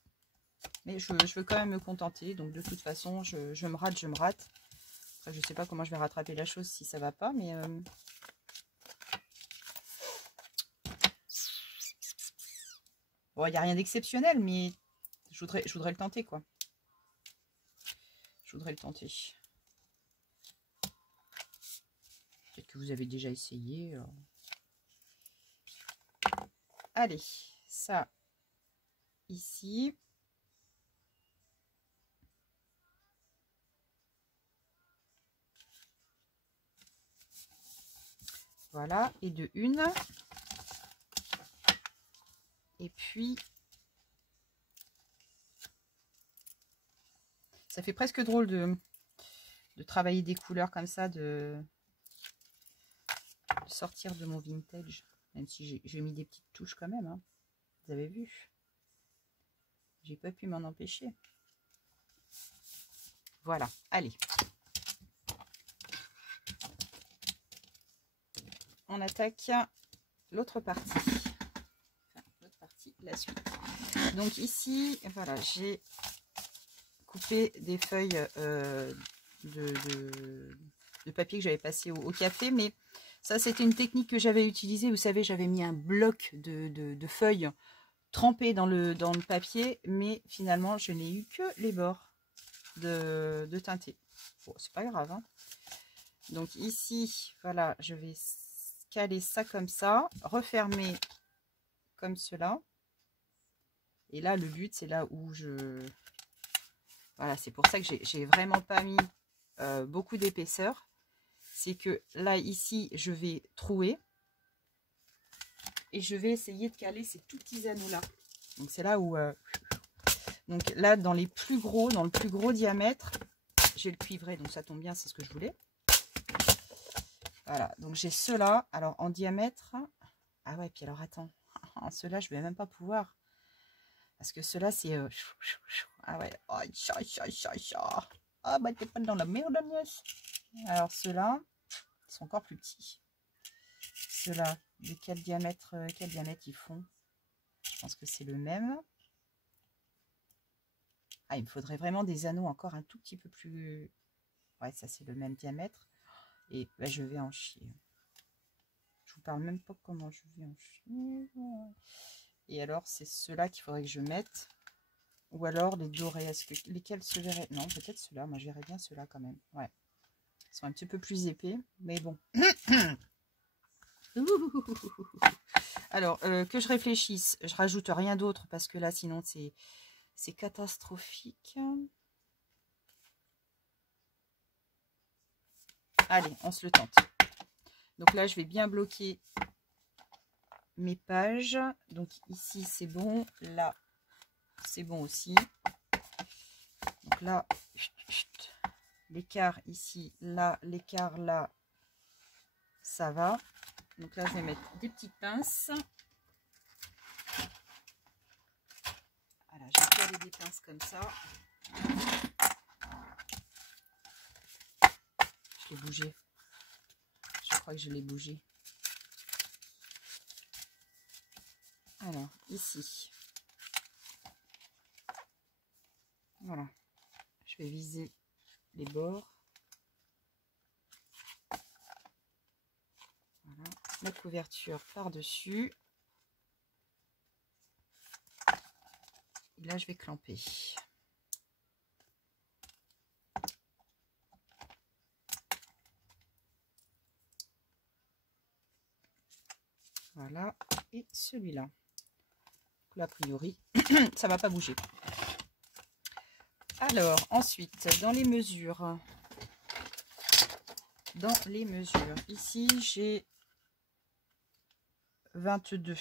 Mais je veux quand même me contenter. Donc, de toute façon, je me rate, je me rate. Après, je ne sais pas comment je vais rattraper la chose si ça va pas, mais... Bon, il n'y a rien d'exceptionnel, mais je voudrais le tenter, quoi. Je voudrais le tenter. Peut-être que vous avez déjà essayé. Allez, ça, ici. Voilà, et de une. Et puis, ça fait presque drôle de travailler des couleurs comme ça, de sortir de mon vintage. Même si j'ai mis des petites touches quand même. Hein. Vous avez vu? J'ai pas pu m'en empêcher. Voilà, allez. On attaque l'autre partie. Enfin, l'autre partie, la suite. Donc ici, voilà, j'ai coupé des feuilles de papier que j'avais passé au café, mais ça c'était une technique que j'avais utilisée. Vous savez, j'avais mis un bloc de feuilles trempées dans le papier, mais finalement je n'ai eu que les bords de teinter. Bon, c'est pas grave, hein. Donc ici, voilà, je vais caler ça comme ça, refermer comme cela. Et là, le but, c'est là où je... Voilà, c'est pour ça que j'ai vraiment pas mis beaucoup d'épaisseur. C'est que là, ici, je vais trouer. Et je vais essayer de caler ces tout petits anneaux-là. Donc, c'est là où... Donc là, dans le plus gros diamètre, j'ai le cuivré. Donc, ça tombe bien, c'est ce que je voulais. Voilà, donc j'ai ceux-là. Alors, en diamètre... Ah ouais, puis alors, attends. Ceux-là, je vais même pas pouvoir... Parce que ceux-là, c'est... Ah ouais. Ah bah, t'es pas dans la merde, Agnès. Alors, ceux-là, ils sont encore plus petits. Ceux-là, de quel diamètre ils font? Je pense que c'est le même. Ah, il me faudrait vraiment des anneaux encore un tout petit peu plus... Ouais, ça, c'est le même diamètre. Et bah, je vais en chier. Je vous parle même pas comment je vais en chier. Et alors, c'est ceux-là qu'il faudrait que je mette. Ou alors les dorés. Est-ce que lesquels se verraient? Non, peut-être ceux-là. Moi, je verrais bien ceux-là quand même. Ouais. Ils sont un petit peu plus épais. Mais bon. Alors, que je réfléchisse. Je rajoute rien d'autre parce que là, sinon, c'est catastrophique. Allez, on se le tente. Donc là, je vais bien bloquer mes pages. Donc ici, c'est bon. Là, c'est bon aussi. Donc là, l'écart ici, là, l'écart là, ça va. Donc là, je vais mettre des petites pinces. Voilà, j'ai calé des pinces comme ça. Je l'ai bougé. Je crois que je l'ai bougé. Alors, ici. Voilà. Je vais viser les bords. Voilà. La couverture par-dessus. Et là, je vais clamper. Voilà. Et celui-là. A priori, ça va pas bouger. Alors, ensuite, dans les mesures, ici, j'ai 22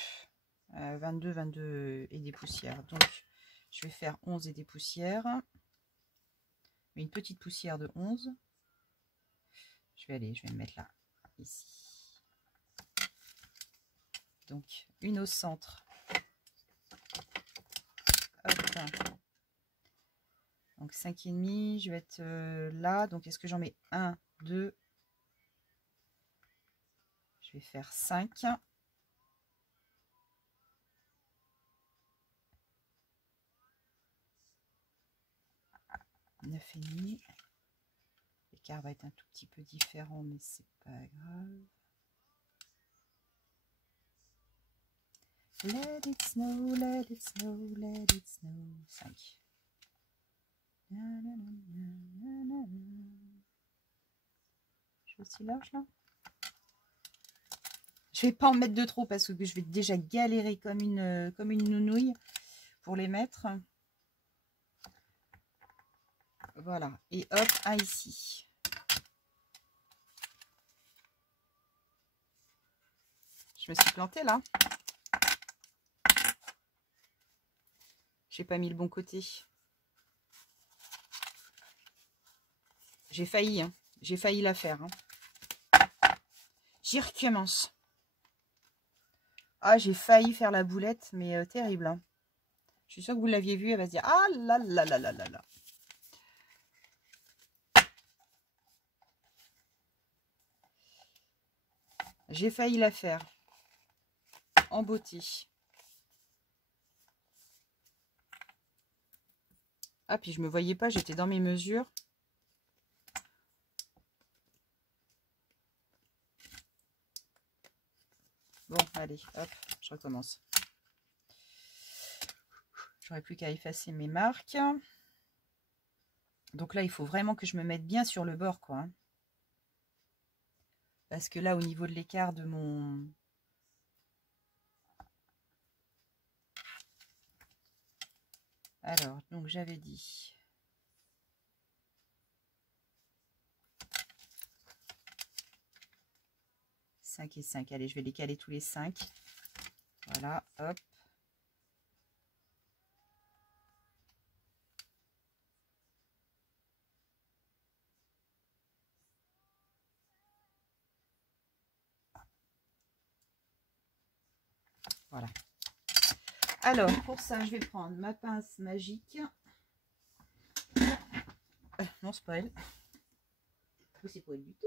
et des poussières. Donc, je vais faire 11 et des poussières. Mais une petite poussière de 11. Je vais me mettre là, ici. Donc, une au centre. Hop. Donc 5,5, je vais être là. Donc est-ce que j'en mets 1, 2? Je vais faire 5. 9,5. L'écart va être un tout petit peu différent, mais c'est pas grave. Let it snow, let it snow, let it snow. 5. Je suis aussi large là. Je vais pas en mettre de trop parce que je vais déjà galérer comme une nounouille pour les mettre. Voilà. Et hop, un ici. Je me suis plantée là. J'ai pas mis le bon côté. J'ai failli, hein. J'ai failli la faire. Hein. J'y recommence. Ah, j'ai failli faire la boulette, mais terrible. Hein. Je suis sûre que vous l'aviez vue, elle va se dire « Ah là là là là là là !» J'ai failli la faire. En beauté. Ah, puis je me voyais pas, j'étais dans mes mesures. Bon, allez, hop, je recommence. J'aurais plus qu'à effacer mes marques. Donc là, il faut vraiment que je me mette bien sur le bord, quoi. Hein. Parce que là, au niveau de l'écart de mon... Alors, donc j'avais dit... « 5 et 5. » Allez, je vais les caler tous les 5. Voilà, hop. Voilà. Alors, pour ça, je vais prendre ma pince magique. Non, c'est pas elle. C'est pas elle du tout.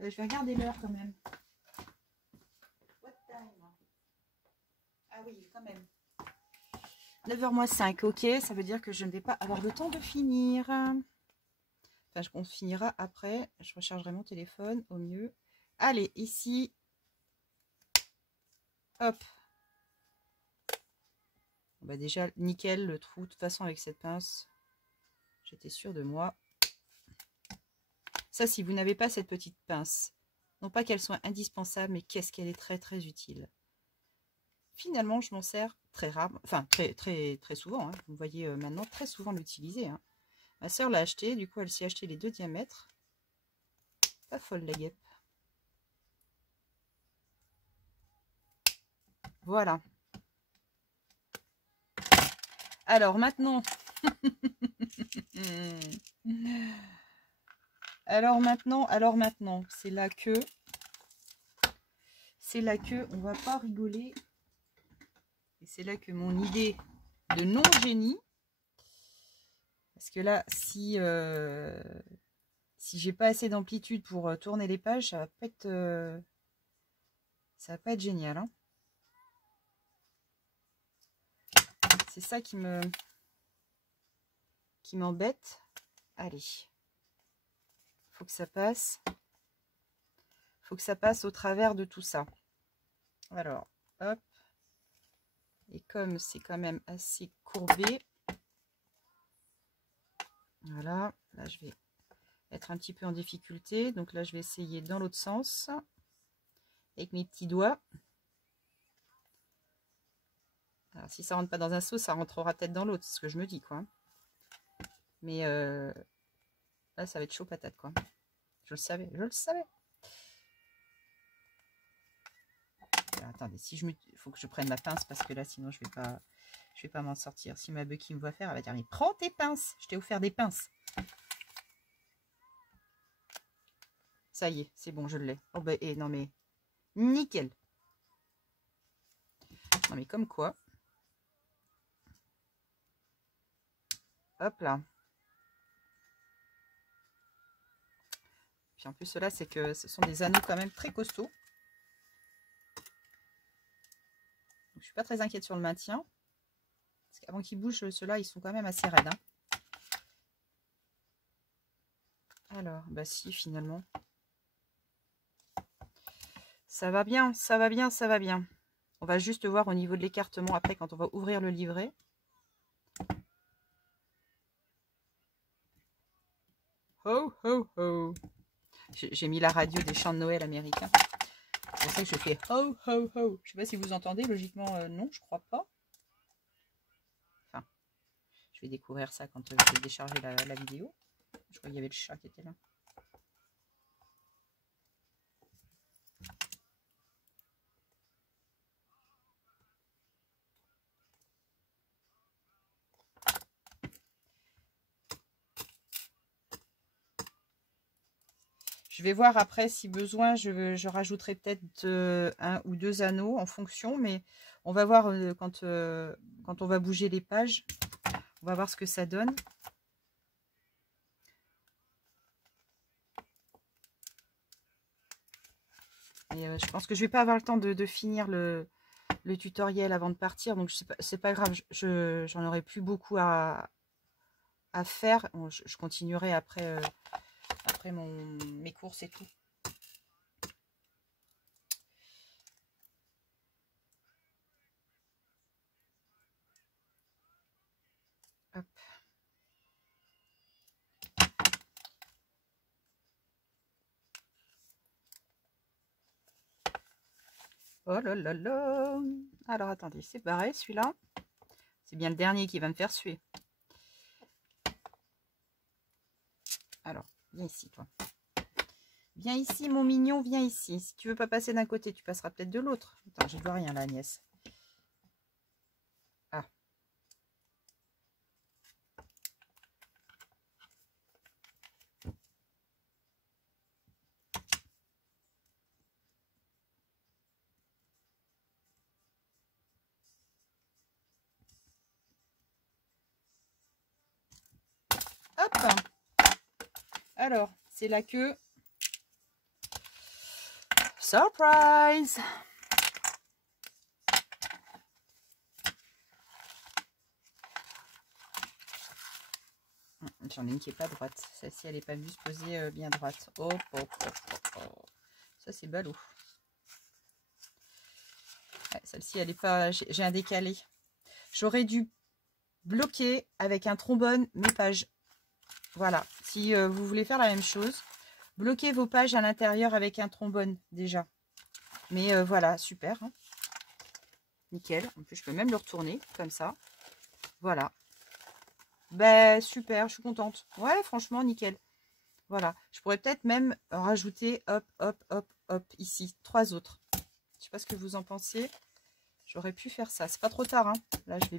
Je vais regarder l'heure quand même. What time? Ah oui, quand même. 9h moins 5, ok. Ça veut dire que je ne vais pas avoir le temps de finir. Enfin, on finira après. Je rechargerai mon téléphone au mieux. Allez, ici. Hop. Bah déjà, nickel le trou. De toute façon, avec cette pince, j'étais sûre de moi. Ça, si vous n'avez pas cette petite pince, non pas qu'elle soit indispensable, mais qu'est-ce qu'elle est très très utile. Finalement, je m'en sers très rare, enfin très souvent. Hein. Vous voyez maintenant très souvent l'utiliser. Hein. Ma soeur l'a acheté, du coup elle s'est acheté les 2 diamètres. Pas folle la guêpe. Voilà. Alors maintenant, alors maintenant, c'est là que on va pas rigoler. Et c'est là que mon idée de non-génie, parce que là, si j'ai pas assez d'amplitude pour tourner les pages, ça va pas être génial. Hein. C'est ça qui m'embête. Allez, faut que ça passe. Faut que ça passe au travers de tout ça. Alors, hop. Et comme c'est quand même assez courbé, voilà, là je vais être un petit peu en difficulté. Donc là, je vais essayer dans l'autre sens avec mes petits doigts. Alors, si ça rentre pas dans un seau, ça rentrera peut-être dans l'autre, c'est ce que je me dis, quoi. Mais là, ça va être chaud patate, quoi. Je le savais, je le savais. Alors, attendez, si faut que je prenne ma pince parce que là, sinon, je vais pas m'en sortir. Si ma Bucky me voit faire, elle va dire, mais prends tes pinces, je t'ai offert des pinces. Ça y est, c'est bon, je l'ai. Oh bah, non mais, nickel. Non mais comme quoi. Hop là. Puis en plus, cela, c'est que ce sont des anneaux quand même très costauds. Donc, je suis pas très inquiète sur le maintien. Parce qu'avant qu'ils bougent, ceux-là, ils sont quand même assez raides. Hein. Alors, bah si, finalement. Ça va bien, ça va bien, ça va bien. On va juste voir au niveau de l'écartement après quand on va ouvrir le livret. Ho, ho, ho. J'ai mis la radio des chants de Noël américains. C'est pour ça que je fais ho, ho, ho. Je sais pas si vous entendez, logiquement, non, je crois pas. Enfin, je vais découvrir ça quand je vais décharger la vidéo. Je crois qu'il y avait le chat qui était là. Je vais voir après si besoin, je rajouterai peut-être 1 ou 2 anneaux en fonction, mais on va voir quand on va bouger les pages. On va voir ce que ça donne. Et je pense que je vais pas avoir le temps de finir le tutoriel avant de partir, donc c'est pas grave, j'en aurai plus beaucoup à faire. Bon, je continuerai après, après mes courses et tout. Hop. Oh là là là. Alors attendez, c'est pareil celui-là. C'est bien le dernier qui va me faire suer. Alors, viens ici toi. Viens ici mon mignon, viens ici. Si tu veux pas passer d'un côté, tu passeras peut-être de l'autre. Attends, je vois rien là Agnès. Ah. Hop. Alors, c'est la queue. Surprise! J'en ai une qui est pas droite. Celle-ci, elle n'est pas vue se poser bien droite. Oh, oh, oh, oh, oh. Ça, c'est ballot. Ouais, celle-ci, elle est pas... J'ai un décalé. J'aurais dû bloquer avec un trombone mes pages. Voilà. Si vous voulez faire la même chose, bloquez vos pages à l'intérieur avec un trombone, déjà. Mais voilà, super. Hein. Nickel. En plus, je peux même le retourner, comme ça. Voilà. Ben, super, je suis contente. Ouais, franchement, nickel. Voilà. Je pourrais peut-être même rajouter, hop, hop, hop, hop, ici, 3 autres. Je sais pas ce que vous en pensez. J'aurais pu faire ça. C'est pas trop tard. Hein. Là, je vais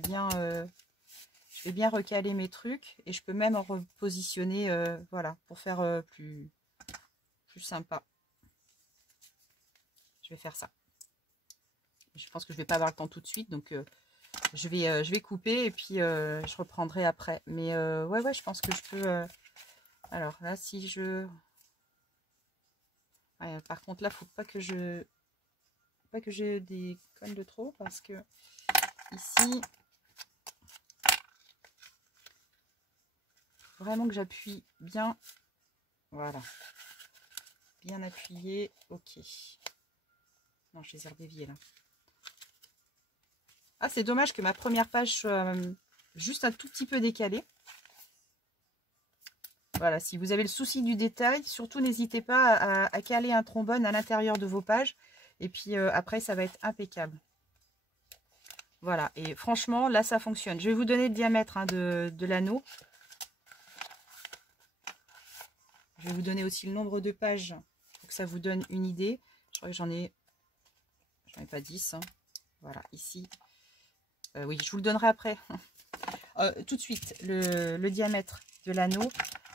bien recaler mes trucs. Et je peux même en repositionner, voilà, pour faire plus sympa. Je vais faire ça. Je pense que je vais pas avoir le temps tout de suite. Donc, je vais couper et puis je reprendrai après. Mais ouais, je pense que je peux... alors là, si je... Ouais, par contre, là, faut pas que je déconne de trop parce que ici, vraiment que j'appuie bien. Voilà. Bien appuyé. Ok. Non, je les ai redéviés là. Ah, c'est dommage que ma première page soit juste un tout petit peu décalée. Voilà, si vous avez le souci du détail, surtout n'hésitez pas à caler un trombone à l'intérieur de vos pages. Et puis après, ça va être impeccable. Voilà, et franchement, là, ça fonctionne. Je vais vous donner le diamètre hein, de l'anneau. Je vais vous donner aussi le nombre de pages pour que ça vous donne une idée. Je crois que j'en ai pas 10. Hein. Voilà, ici. Oui, je vous le donnerai après. Tout de suite, le diamètre de l'anneau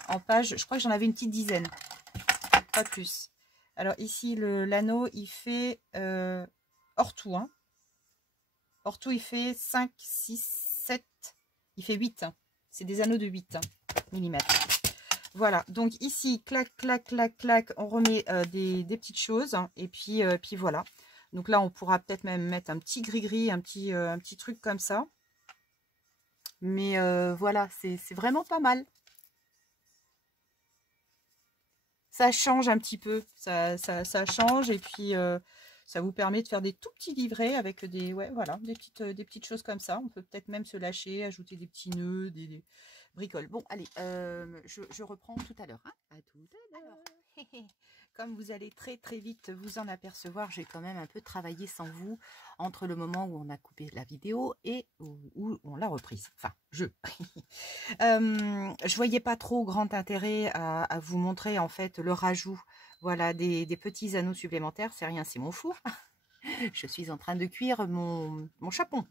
en page, je crois que j'en avais une petite dizaine. Pas plus. Alors ici, l'anneau, il fait hors tout. Hein. Hors tout, il fait 5, 6, 7. Il fait 8. Hein. C'est des anneaux de 8 mm. Voilà, donc ici, clac, clac, clac, clac, on remet des petites choses. Hein, et puis voilà. Donc là, on pourra peut-être même mettre un petit gris-gris, un petit truc comme ça. Mais voilà, c'est vraiment pas mal. Ça change un petit peu. Ça change. Et puis, Ça vous permet de faire des tout petits livrets avec des, ouais, voilà, des petites choses comme ça. On peut peut-être même se lâcher, ajouter des petits nœuds, des bricoles. Bon, allez, je reprends tout à l'heure. Hein. À tout à l'heure. Comme vous allez très très vite vous en apercevoir, j'ai quand même un peu travaillé sans vous entre le moment où on a coupé la vidéo et où on l'a reprise. Enfin, je voyais pas trop grand intérêt à vous montrer en fait le rajout, voilà, des petits anneaux supplémentaires. C'est rien, c'est mon four. Je suis en train de cuire mon chapon.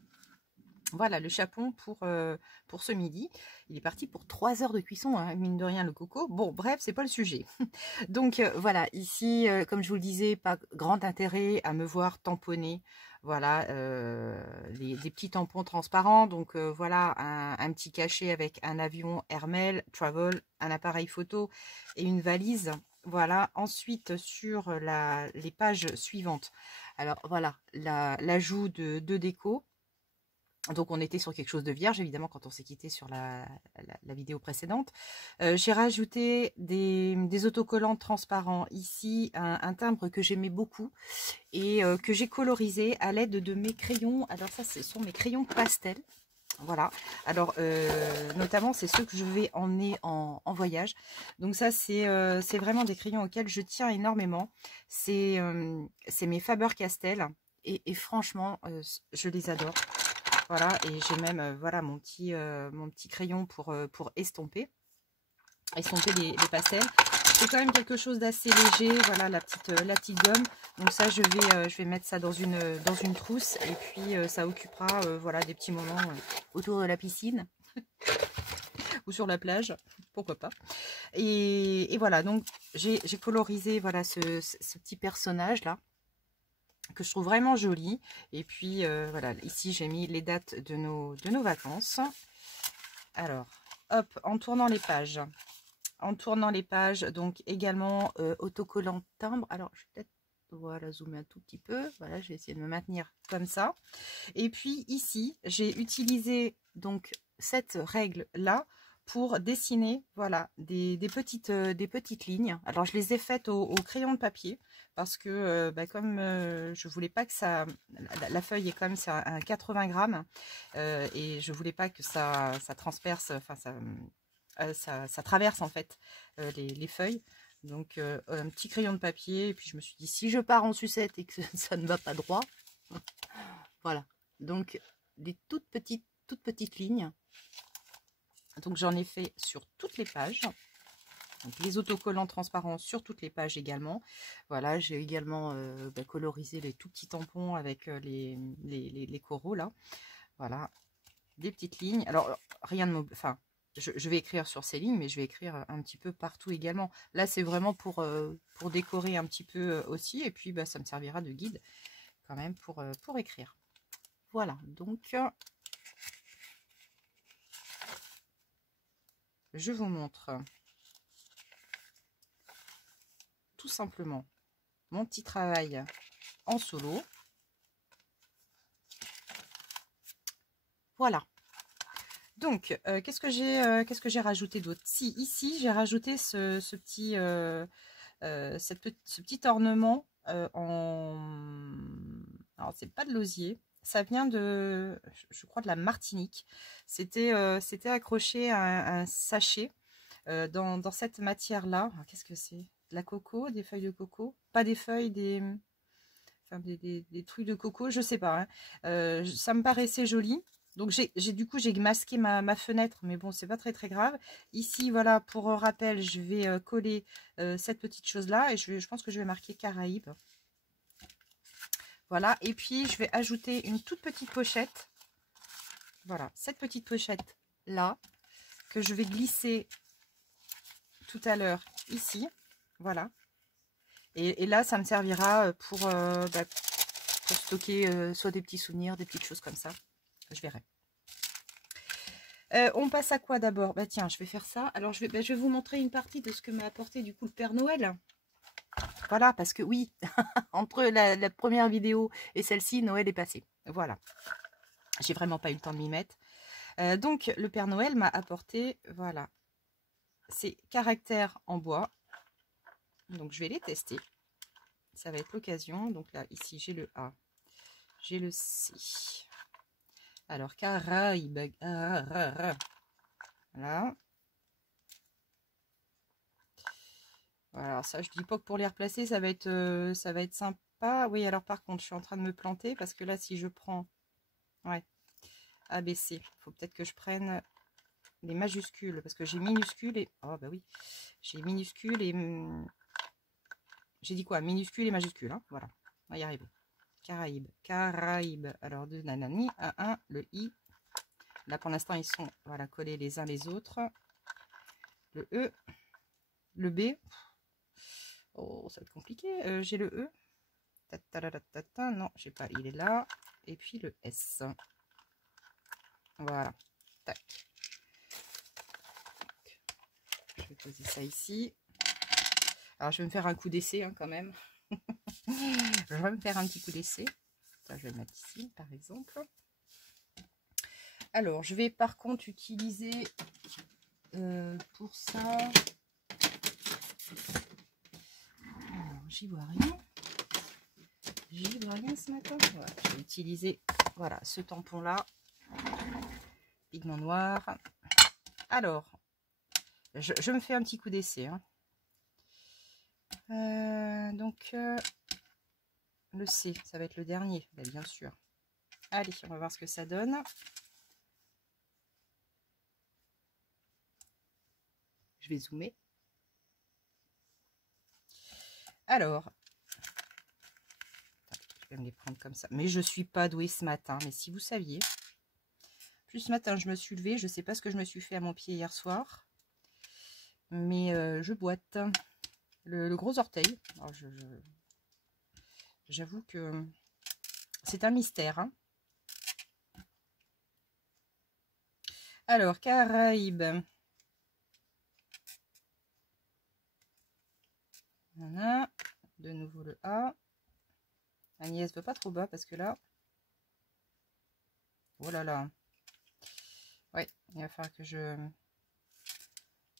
Voilà le chapon pour ce midi. Il est parti pour 3 heures de cuisson, hein, mine de rien le coco. Bon, bref, c'est pas le sujet. Donc voilà, ici, comme je vous le disais, pas grand intérêt à me voir tamponner. Voilà, des petits tampons transparents. Donc voilà, un petit cachet avec un avion Hermel Travel, un appareil photo et une valise. Voilà, ensuite sur les pages suivantes. Alors voilà, l'ajout de déco. Donc on était sur quelque chose de vierge, évidemment, quand on s'est quitté sur la vidéo précédente. J'ai rajouté des autocollants transparents. Ici, un timbre que j'aimais beaucoup et que j'ai colorisé à l'aide de mes crayons. Alors ça, ce sont mes crayons pastel. Voilà, alors notamment c'est ceux que je vais emmener en voyage. Donc ça c'est vraiment des crayons auxquels je tiens énormément. C'est mes Faber-Castell et franchement je les adore. Voilà, et j'ai même voilà mon petit crayon pour estomper les pastels. C'est quand même quelque chose d'assez léger, voilà la petite gomme. Donc ça je vais mettre ça dans une trousse et puis ça occupera voilà des petits moments autour de la piscine ou sur la plage, pourquoi pas. Et voilà, donc j'ai colorisé voilà ce petit personnage là, que je trouve vraiment joli. Et puis voilà, ici j'ai mis les dates de nos vacances. Alors hop, en tournant les pages, donc également autocollant timbre. Alors je vais peut-être voilà zoomer un tout petit peu, voilà, je vais essayer de me maintenir comme ça. Et puis ici j'ai utilisé donc cette règle là pour dessiner voilà des petites lignes. Alors je les ai faites au crayon de papier parce que comme je voulais pas que ça, la feuille est comme ça un 80 grammes et je voulais pas que ça transperce, enfin ça traverse en fait les feuilles. Donc un petit crayon de papier, et puis je me suis dit si je pars en sucette et que ça ne va pas droit, voilà, donc des toutes petites lignes. Donc j'en ai fait sur toutes les pages. Donc, les autocollants transparents sur toutes les pages également. Voilà, j'ai également colorisé les tout petits tampons avec les coraux là. Voilà, des petites lignes. Alors rien de enfin, je vais écrire sur ces lignes, mais je vais écrire un petit peu partout également. Là, c'est vraiment pour décorer un petit peu aussi. Et puis, ça me servira de guide quand même pour écrire. Voilà, donc je vous montre tout simplement mon petit travail en solo. Voilà. Donc, qu'est-ce que j'ai rajouté d'autre? Si, ici, j'ai rajouté ce petit ornement alors, c'est pas de l'osier. Ça vient de, je crois, de la Martinique. C'était accroché à un sachet dans cette matière-là. Qu'est-ce que c'est? De la coco, des feuilles de coco? Pas des feuilles, enfin, des trucs de coco, je sais pas. Hein. Ça me paraissait joli. Donc du coup j'ai masqué ma fenêtre, mais bon c'est pas très grave. Ici voilà, pour rappel, je vais coller cette petite chose là et je pense que je vais marquer Caraïbes. Voilà, et puis je vais ajouter une toute petite pochette. Voilà, cette petite pochette là que je vais glisser tout à l'heure ici. Voilà. Et là ça me servira pour stocker soit des petits souvenirs, des petites choses comme ça. Je verrai. On passe à quoi d'abord? Bah tiens, je vais faire ça. Alors je vais vous montrer une partie de ce que m'a apporté du coup le Père Noël. Voilà, parce que oui, entre la première vidéo et celle-ci, Noël est passé. Voilà. J'ai vraiment pas eu le temps de m'y mettre. Donc le Père Noël m'a apporté, voilà, ces caractères en bois. Donc je vais les tester. ça va être l'occasion. Donc là, ici, j'ai le A, j'ai le C. Alors, Caraïbes. Voilà. Voilà, ça, je dis pas que pour les replacer, ça va être sympa. Oui, alors par contre, je suis en train de me planter parce que là, si je prends... Ouais, ABC, il faut peut-être que je prenne les majuscules parce que j'ai minuscules et... Oh, bah oui, j'ai minuscules et... J'ai dit quoi? Minuscules et majuscules, hein. Voilà, on va y arriver. Caraïbes, Caraïbes. Alors, de nanani, un, le I. Là, pour l'instant, ils sont voilà, collés les uns les autres. Le E, le B. Oh, ça va être compliqué. J'ai le E. Non, j'ai pas. Il est là. Et puis le S. Voilà. Tac. Je vais poser ça ici. Alors, je vais me faire un coup d'essai hein, quand même. Je vais me faire un petit coup d'essai. Ça, je vais le mettre ici, par exemple. Alors, je vais par contre utiliser pour ça... Alors, j'y vois rien. J'y vois rien ce matin. Voilà, je vais utiliser voilà, ce tampon-là. Pigment noir. Alors, je me fais un petit coup d'essai. Hein. Donc, le C, ça va être le dernier, bien sûr. Allez, on va voir ce que ça donne. Je vais zoomer. Alors, je vais me les prendre comme ça. Mais je suis pas douée ce matin. Mais si vous saviez. Plus ce matin, je me suis levée. Je sais pas ce que je me suis fait à mon pied hier soir. Mais je boite. Le gros orteil. J'avoue que c'est un mystère. Hein. Alors, Caraïbes. Voilà. De nouveau le A. Agnès veut pas trop bas parce que là... Oh là là. Ouais, il va falloir que je...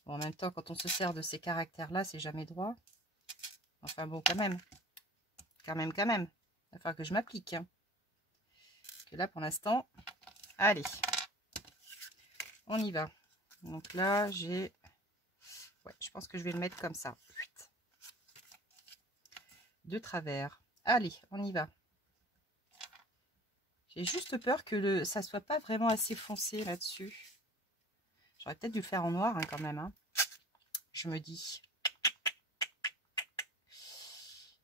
Bon, en même temps, quand on se sert de ces caractères-là, c'est jamais droit. Enfin bon, quand même. Quand même. Il va falloir que je m'applique. Hein. Parce que là, pour l'instant... Allez. On y va. Donc là, j'ai... Ouais, je pense que je vais le mettre comme ça. De travers. Allez, on y va. J'ai juste peur que ça soit pas vraiment assez foncé là-dessus. J'aurais peut-être dû le faire en noir hein, quand même. Hein. Je me dis.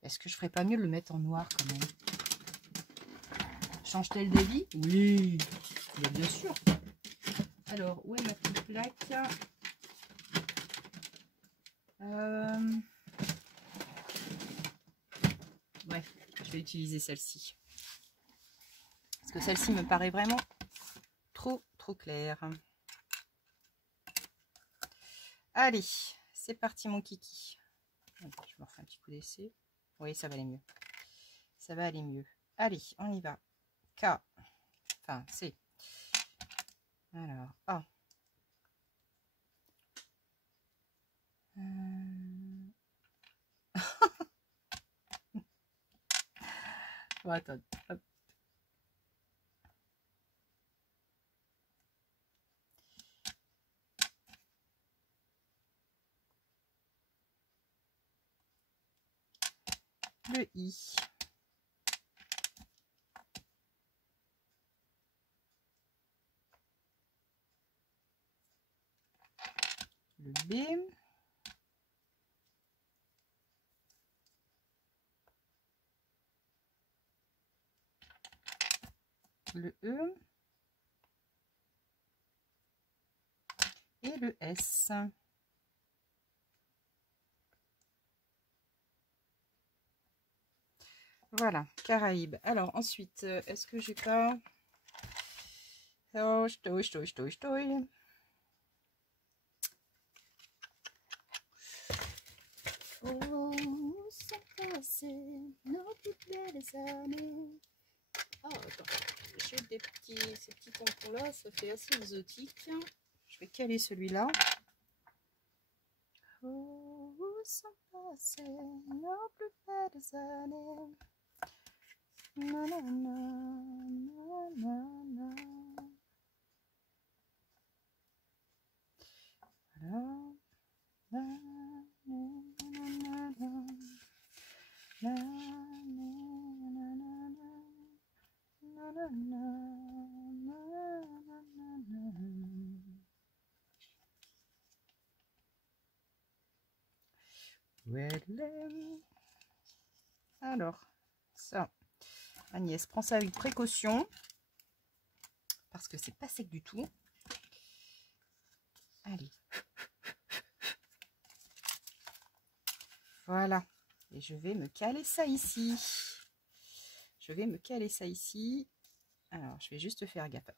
Est-ce que je ferais pas mieux de le mettre en noir quand même? Change-t-elle d'avis? Oui, bien sûr. Alors, où est ma petite plaque? Ouais, je vais utiliser celle-ci. Parce que celle-ci me paraît vraiment trop claire. Allez, c'est parti mon kiki. Je me refais un petit coup d'essai. Oui, ça va aller mieux. Ça va aller mieux. Allez, on y va. K. Enfin, C. Alors, A. Bon, attends. Hop. Le I. Le B. Le E. Et le S. Voilà, Caraïbes. Alors ensuite, est-ce que j'ai pas... Oh, je Oh, ça passe, nos plus belles années. Ah, attends, j'ai ces petits tampons-là, ça fait assez exotique. Je vais caler celui-là. Oh, ça c'est nos plus belles années. Nanana, nanana. Alors, ça, Agnès, prends ça avec précaution parce que c'est pas sec du tout. Allez. Voilà. Et je vais me caler ça ici. Je vais me caler ça ici. Alors, je vais juste faire gaffe.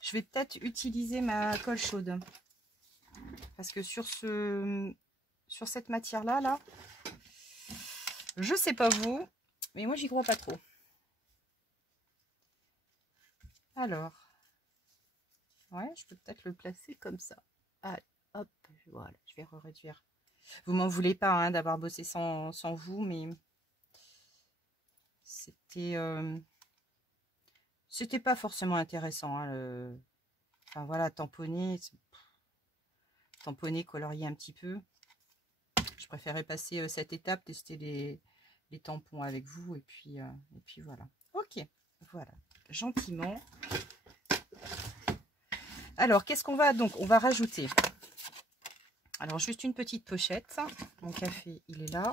Je vais peut-être utiliser ma colle chaude. Parce que sur cette matière-là, là, je sais pas vous, mais moi, j'y crois pas trop. Alors, ouais, je peux peut-être le placer comme ça. Allez, hop, voilà, je vais réduire. Vous m'en voulez pas hein, d'avoir bossé sans vous, mais c'était pas forcément intéressant. Hein, enfin voilà, tamponner, colorier un petit peu. Je préférais passer cette étape, tester les tampons avec vous et puis voilà. Ok, voilà, gentiment. Alors, qu'est-ce qu'on va donc? On va rajouter. Alors, juste une petite pochette. Mon café, il est là.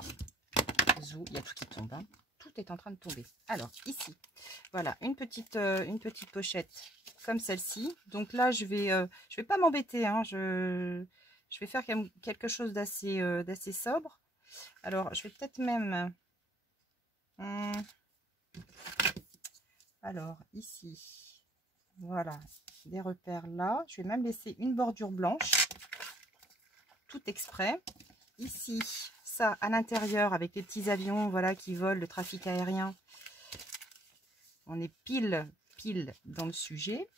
Zou, il y a tout qui tombe. Hein. Tout est en train de tomber. Alors, ici, voilà, une petite pochette comme celle-ci. Donc là, je vais pas m'embêter. Hein, je vais faire quelque chose d'assez sobre. Alors, je vais peut-être même... alors, ici, voilà, des repères là. Je vais même laisser une bordure blanche. Tout exprès. Ici, ça à l'intérieur avec les petits avions voilà, qui volent, le trafic aérien. On est pile dans le sujet.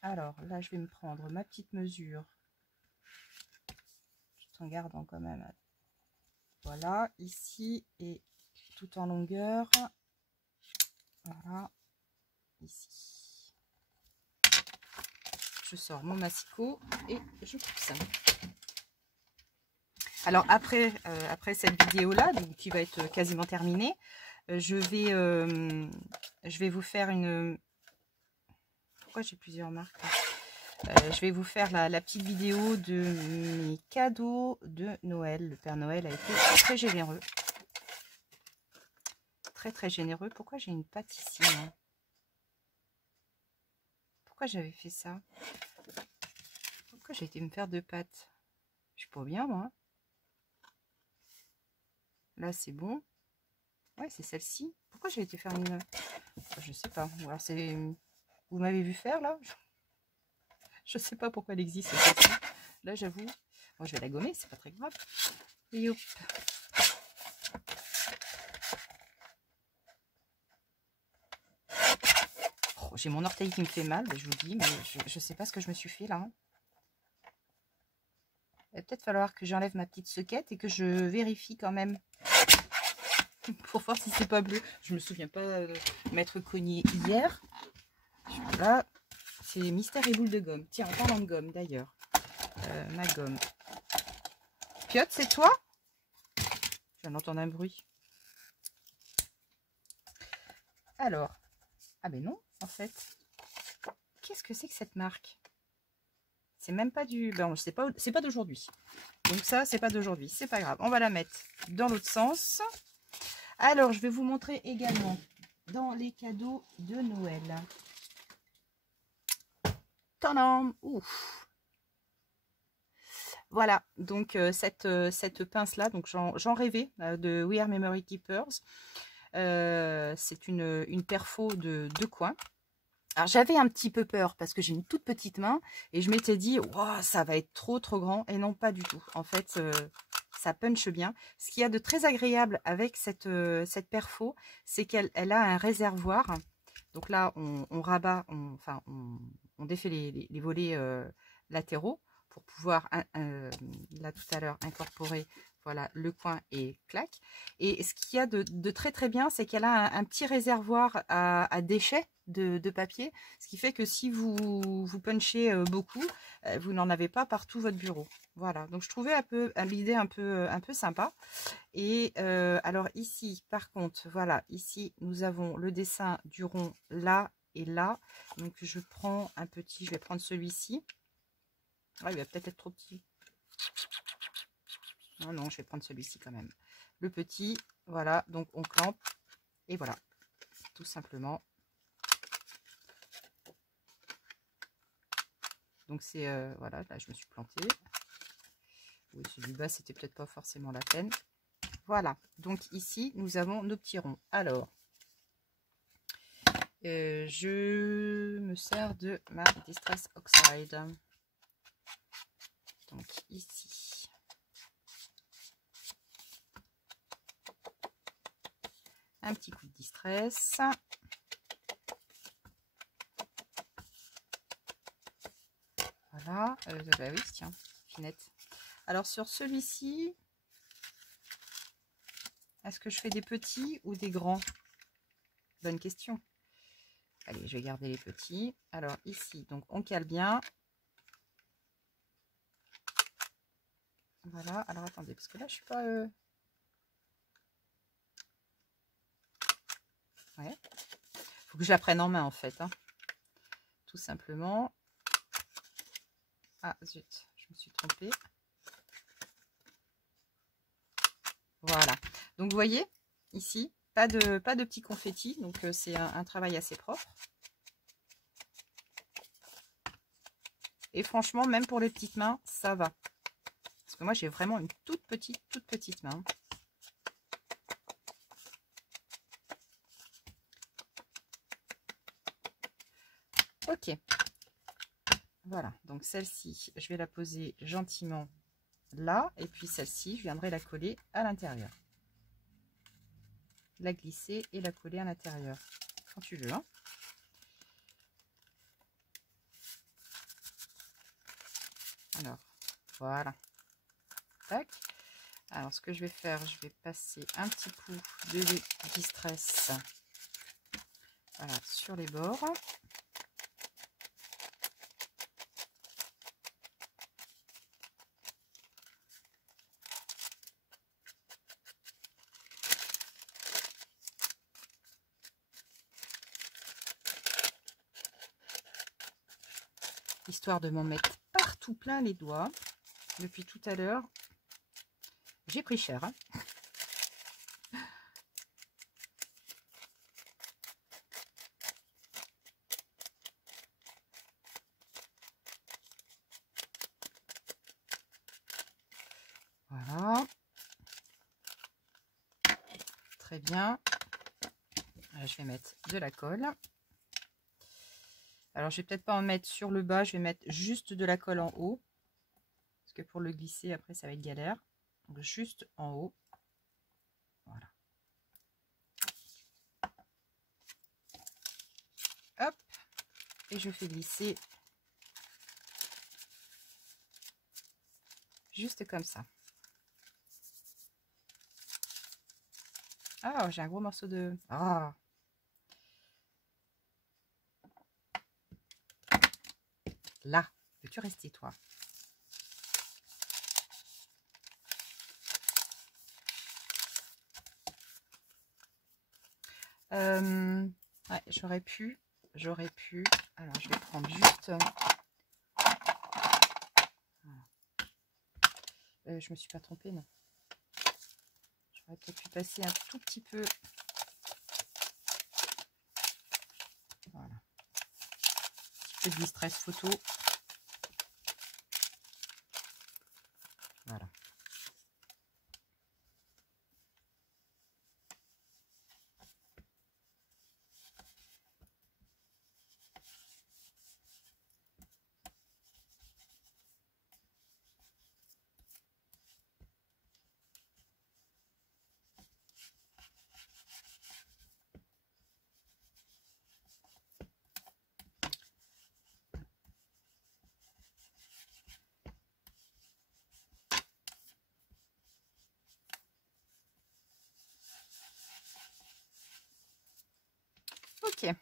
Alors là, je vais me prendre ma petite mesure. Tout en gardant quand même. Voilà, ici et tout en longueur. Voilà, ici. Je sors mon massicot et je pousse. Alors après cette vidéo là, qui va être quasiment terminée, je vais vous faire une... Pourquoi j'ai plusieurs marques je vais vous faire la petite vidéo de mes cadeaux de Noël. Le Père Noël a été très généreux. Très généreux. Pourquoi j'ai une pâte ici hein? Pourquoi j'avais fait ça? Pourquoi j'ai été me faire deux pâtes? Je suis pas bien moi. Là c'est bon. Ouais c'est celle-ci. Pourquoi j'ai été faire une... Je sais pas. Alors c'est... Vous m'avez vu faire là? Je sais pas pourquoi elle existe celle-ci. Là j'avoue. Moi je vais la gommer, c'est pas très grave. Et hop. Oh, j'ai mon orteil qui me fait mal, je vous dis, mais je sais pas ce que je me suis fait là. Hein. Il va peut-être falloir que j'enlève ma petite sequette et que je vérifie quand même. Pour voir si c'est pas bleu. Je me souviens pas m'être cogné hier. Là, c'est mystère et boule de gomme. Tiens, en parlant de gomme d'ailleurs. Ma gomme. Piotr, c'est toi? Je viens d'entendre un bruit. Alors. Ah ben non, en fait. Qu'est-ce que c'est que cette marque? C'est même pas du... Ben, c'est pas d'aujourd'hui. Donc ça, c'est pas d'aujourd'hui. C'est pas grave. On va la mettre dans l'autre sens. Alors, je vais vous montrer également dans les cadeaux de Noël. Tadam! Ouf! Voilà, donc cette pince-là, donc j'en rêvais, de We Are Memory Keepers. C'est une perfo de 2 coins. Alors j'avais un petit peu peur parce que j'ai une toute petite main et je m'étais dit wow, ça va être trop grand et non pas du tout. En fait ça punch bien. Ce qu'il y a de très agréable avec cette perfo, c'est qu'elle a un réservoir. Donc là on rabat, on défait les volets latéraux pour pouvoir, là tout à l'heure, incorporer voilà, le coin et clac. Et ce qu'il y a de très très bien, c'est qu'elle a un petit réservoir à déchets de papier, ce qui fait que si vous punchez beaucoup, vous n'en avez pas partout votre bureau. Voilà, donc je trouvais l'idée un peu sympa. Et alors ici, par contre, voilà, ici nous avons le dessin du rond là et là. Donc je prends un petit, je vais prendre celui-ci. Ah, il va peut-être être trop petit. Non, non, je vais prendre celui-ci quand même. Le petit, voilà, donc on clampe et voilà, tout simplement. Donc c'est, voilà, là je me suis plantée. Oui, celui du bas, c'était peut-être pas forcément la peine. Voilà, donc ici, nous avons nos petits ronds. Alors, je me sers de ma Distress Oxide. Donc ici. Un petit coup de distress. Voilà. Bah oui, tiens, finette. Alors sur celui-ci, est-ce que je fais des petits ou des grands? Bonne question. Allez, je vais garder les petits. Alors ici, donc on cale bien. Voilà. Alors attendez, parce que là, je suis pas... Ouais. Faut que je la prenne en main en fait. Hein. Tout simplement. Ah zut, je me suis trompée. Voilà. Donc vous voyez, ici, pas de petits confettis. Donc c'est un travail assez propre. Et franchement, même pour les petites mains, ça va. Parce que moi, j'ai vraiment une toute petite main. Ok. Voilà. Donc celle-ci, je vais la poser gentiment là. Et puis celle-ci, je viendrai la coller à l'intérieur. La glisser et la coller à l'intérieur. Quand tu veux. Hein. Alors, voilà. Tac. Alors, ce que je vais faire, je vais passer un petit coup de distress voilà, sur les bords. Histoire de m'en mettre partout plein les doigts. Depuis tout à l'heure, j'ai pris cher. Hein. Voilà. Très bien. Là, je vais mettre de la colle. Alors, je vais peut-être pas en mettre sur le bas. Je vais mettre juste de la colle en haut. Parce que pour le glisser, après, ça va être galère. Donc, juste en haut. Voilà. Hop. Et je fais glisser juste comme ça. Ah, j'ai un gros morceau de... Ah. Là, veux-tu rester, toi? Ouais, j'aurais pu. Alors, je vais prendre juste... je me suis pas trompée, non. J'aurais peut-être pu passer un tout petit peu. Voilà. Un petit peu de distress photo. Voilà. Ok.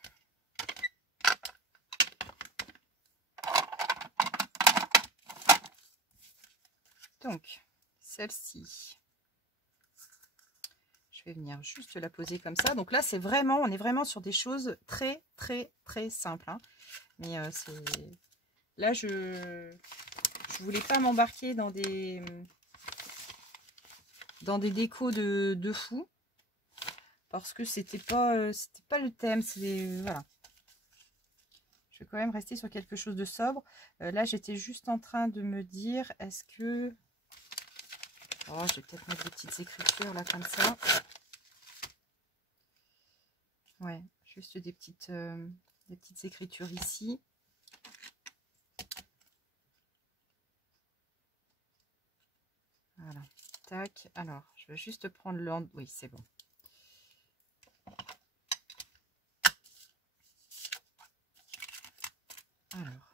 Donc, celle-ci, je vais venir juste la poser comme ça. Donc là, c'est vraiment, on est vraiment sur des choses très, très, très simples. Hein. Mais c'est... Là, je voulais pas m'embarquer dans des décos de fou. Parce que c'était pas le thème. Voilà. Je vais quand même rester sur quelque chose de sobre. Là, j'étais juste en train de me dire, est-ce que... Oh, je vais peut-être mettre des petites écritures là comme ça. Ouais, juste des petites écritures ici. Voilà. Tac. Alors, je vais juste prendre le... Oui, c'est bon. Alors.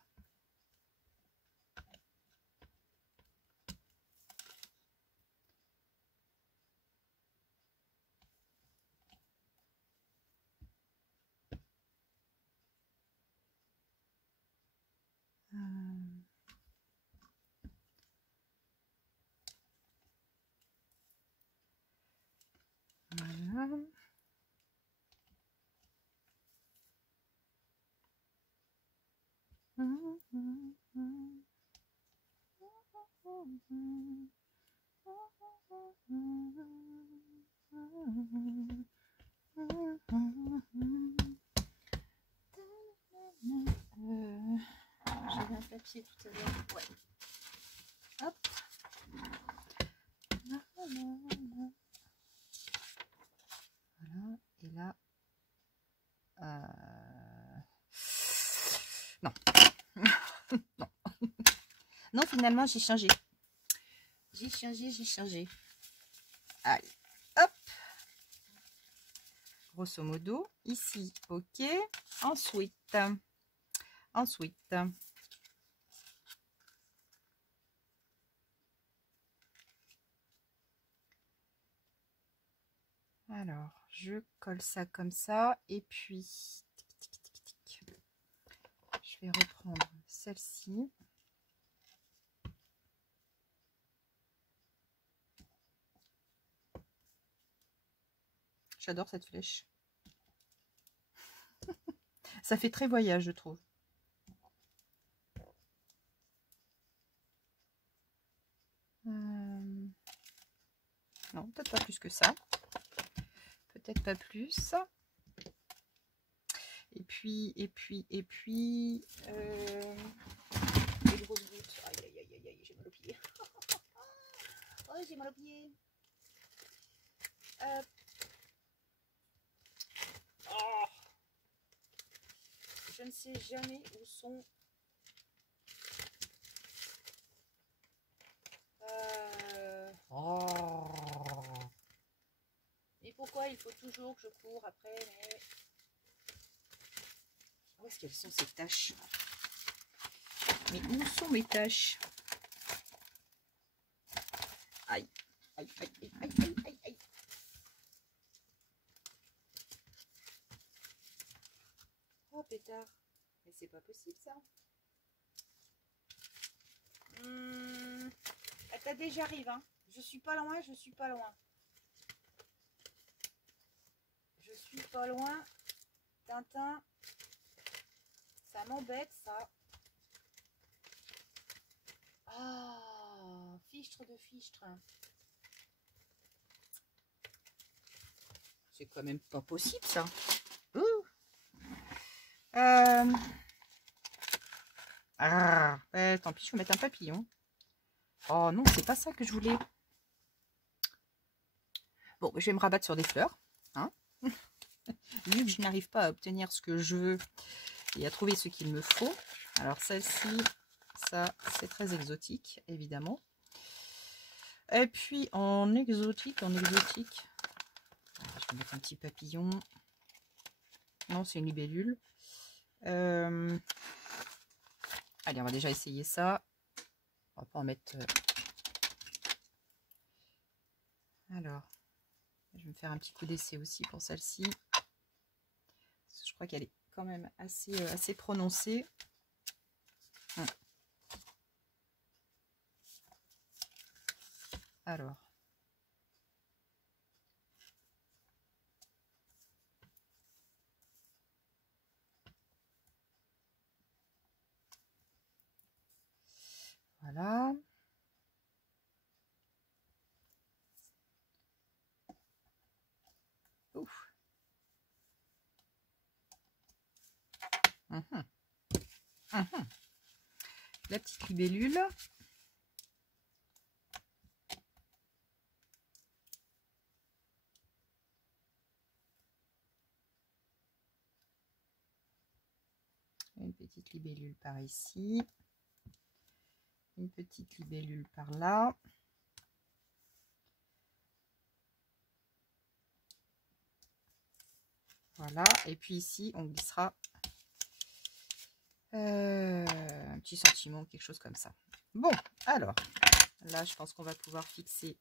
Voilà. J'avais un papier tout à l'heure. Ouais. Hop. Voilà. Et là. Non. Non. Non, finalement, j'ai changé. J'ai changé. Allez. Hop. Grosso modo. Ici. OK. Ensuite. Alors, je colle ça comme ça. Et puis, je vais reprendre celle-ci. J'adore cette flèche. Ça fait très voyage, je trouve. Non, peut-être pas plus que ça. Peut-être pas plus. Et puis, les grosses gouttes. Aïe, aïe, aïe, aïe, j'ai mal au pied. Oh, j'ai mal au pied. Oh. Je ne sais jamais où sont. Oh. Et pourquoi il faut toujours que je cours après mais... Où est-ce qu'elles sont ces taches? Mais où sont mes taches? Aïe, aïe, aïe, aïe, aïe, aïe, aïe, aïe. Oh pétard, mais c'est pas possible ça. Attendez, j'arrive, hein. Je suis pas loin, je suis pas loin. Je suis pas loin. Tintin, ça m'embête ça. Ah, fichtre de fichtre. C'est quand même pas possible ça. Ah, tant pis, je vais mettre un papillon. Oh non, c'est pas ça que je voulais. Bon, je vais me rabattre sur des fleurs. Hein. Vu que je n'arrive pas à obtenir ce que je veux et à trouver ce qu'il me faut. Alors celle-ci, ça c'est très exotique, évidemment. Et puis en exotique, je vais mettre un petit papillon. Non, c'est une libellule. Allez, on va déjà essayer ça. On va pas en mettre... Alors, je vais me faire un petit coup d'essai aussi pour celle-ci. Je crois qu'elle est quand même assez prononcée. Alors. Voilà. Ouf. La petite libellule. Une petite libellule par ici. Une petite libellule par là. Voilà. Et puis ici, on glissera un petit sentiment, quelque chose comme ça. Bon, alors, là, je pense qu'on va pouvoir fixer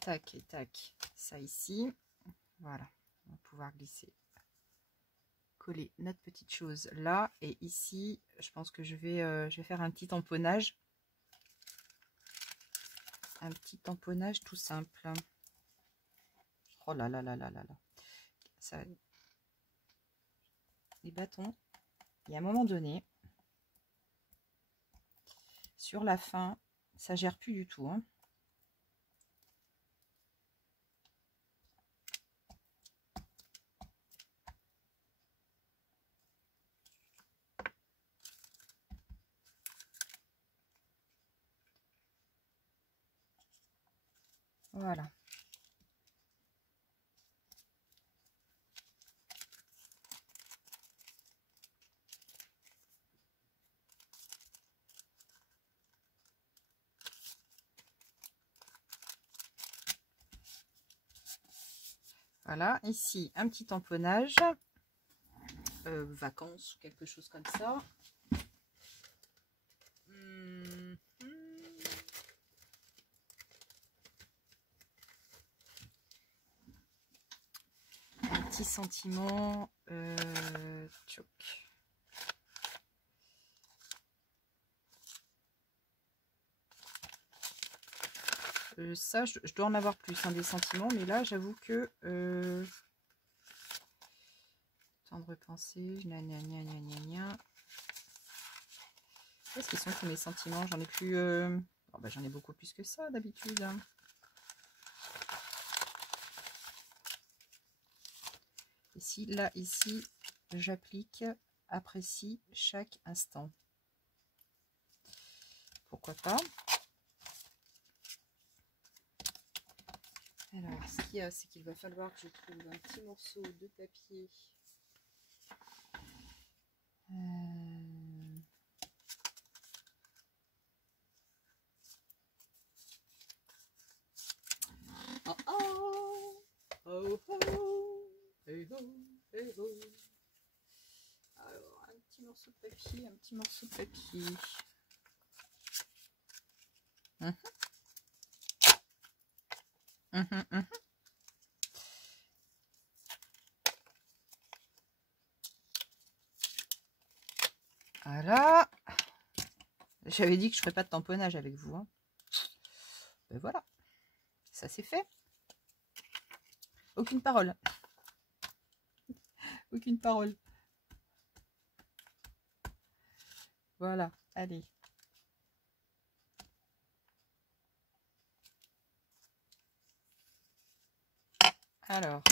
tac et tac, ça ici. Voilà, on va pouvoir glisser, coller notre petite chose là. Et ici, je pense que je vais faire un petit tamponnage. Un petit tamponnage tout simple. Oh là là là là là là. Ça, les bâtons, il y a un moment donné, sur la fin, ça gère plus du tout. Hein. Voilà. Voilà, ici un petit tamponnage, vacances ou quelque chose comme ça. Un petit sentiment, tchouk. Ça, je dois en avoir plus, hein, des sentiments, mais là, j'avoue que... temps de repenser, gna gna gna gna gna gna. Qu'est-ce qu'ils sont tous mes sentiments? J'en ai plus... Oh, bah, j'en ai beaucoup plus que ça, d'habitude. Hein. Ici, là, ici, j'applique, apprécie chaque instant. Pourquoi pas? Alors, ce qu'il y a, c'est qu'il va falloir que je trouve un petit morceau de papier. Oh oh, oh oh, hey ho, hey ho. Alors, un petit morceau de papier, un petit morceau de papier. Voilà. J'avais dit que je ne ferais pas de tamponnage avec vous. Hein. Ben voilà. Ça c'est fait. Aucune parole. Aucune parole. Voilà. Allez. Alors.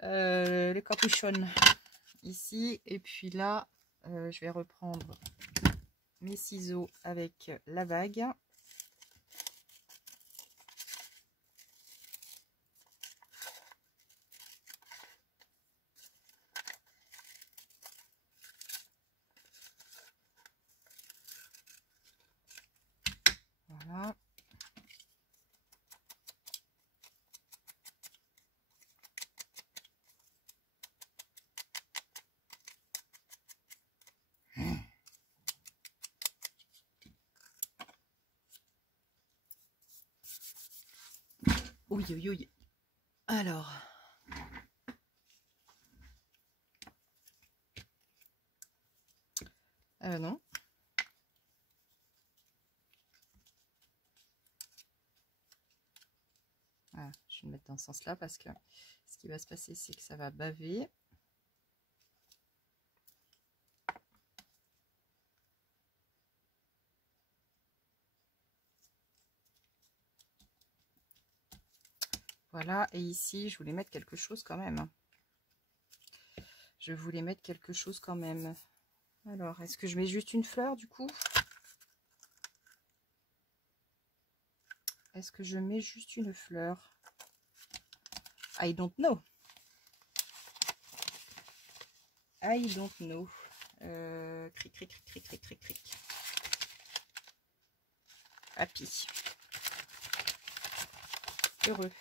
Le capuchon ici. Et puis là, je vais reprendre mes ciseaux avec la bague. Voilà. Oui, oui, oui. Alors. Non. Voilà, je vais le mettre dans ce sens-là parce que ce qui va se passer, c'est que ça va baver. Voilà, et ici, je voulais mettre quelque chose quand même. Je voulais mettre quelque chose quand même. Alors, est-ce que je mets juste une fleur du coup? Est-ce que je mets juste une fleur? I don't know. I don't know. Cric, cric, cric, cric, cric, cric, cric. Happy. Heureux.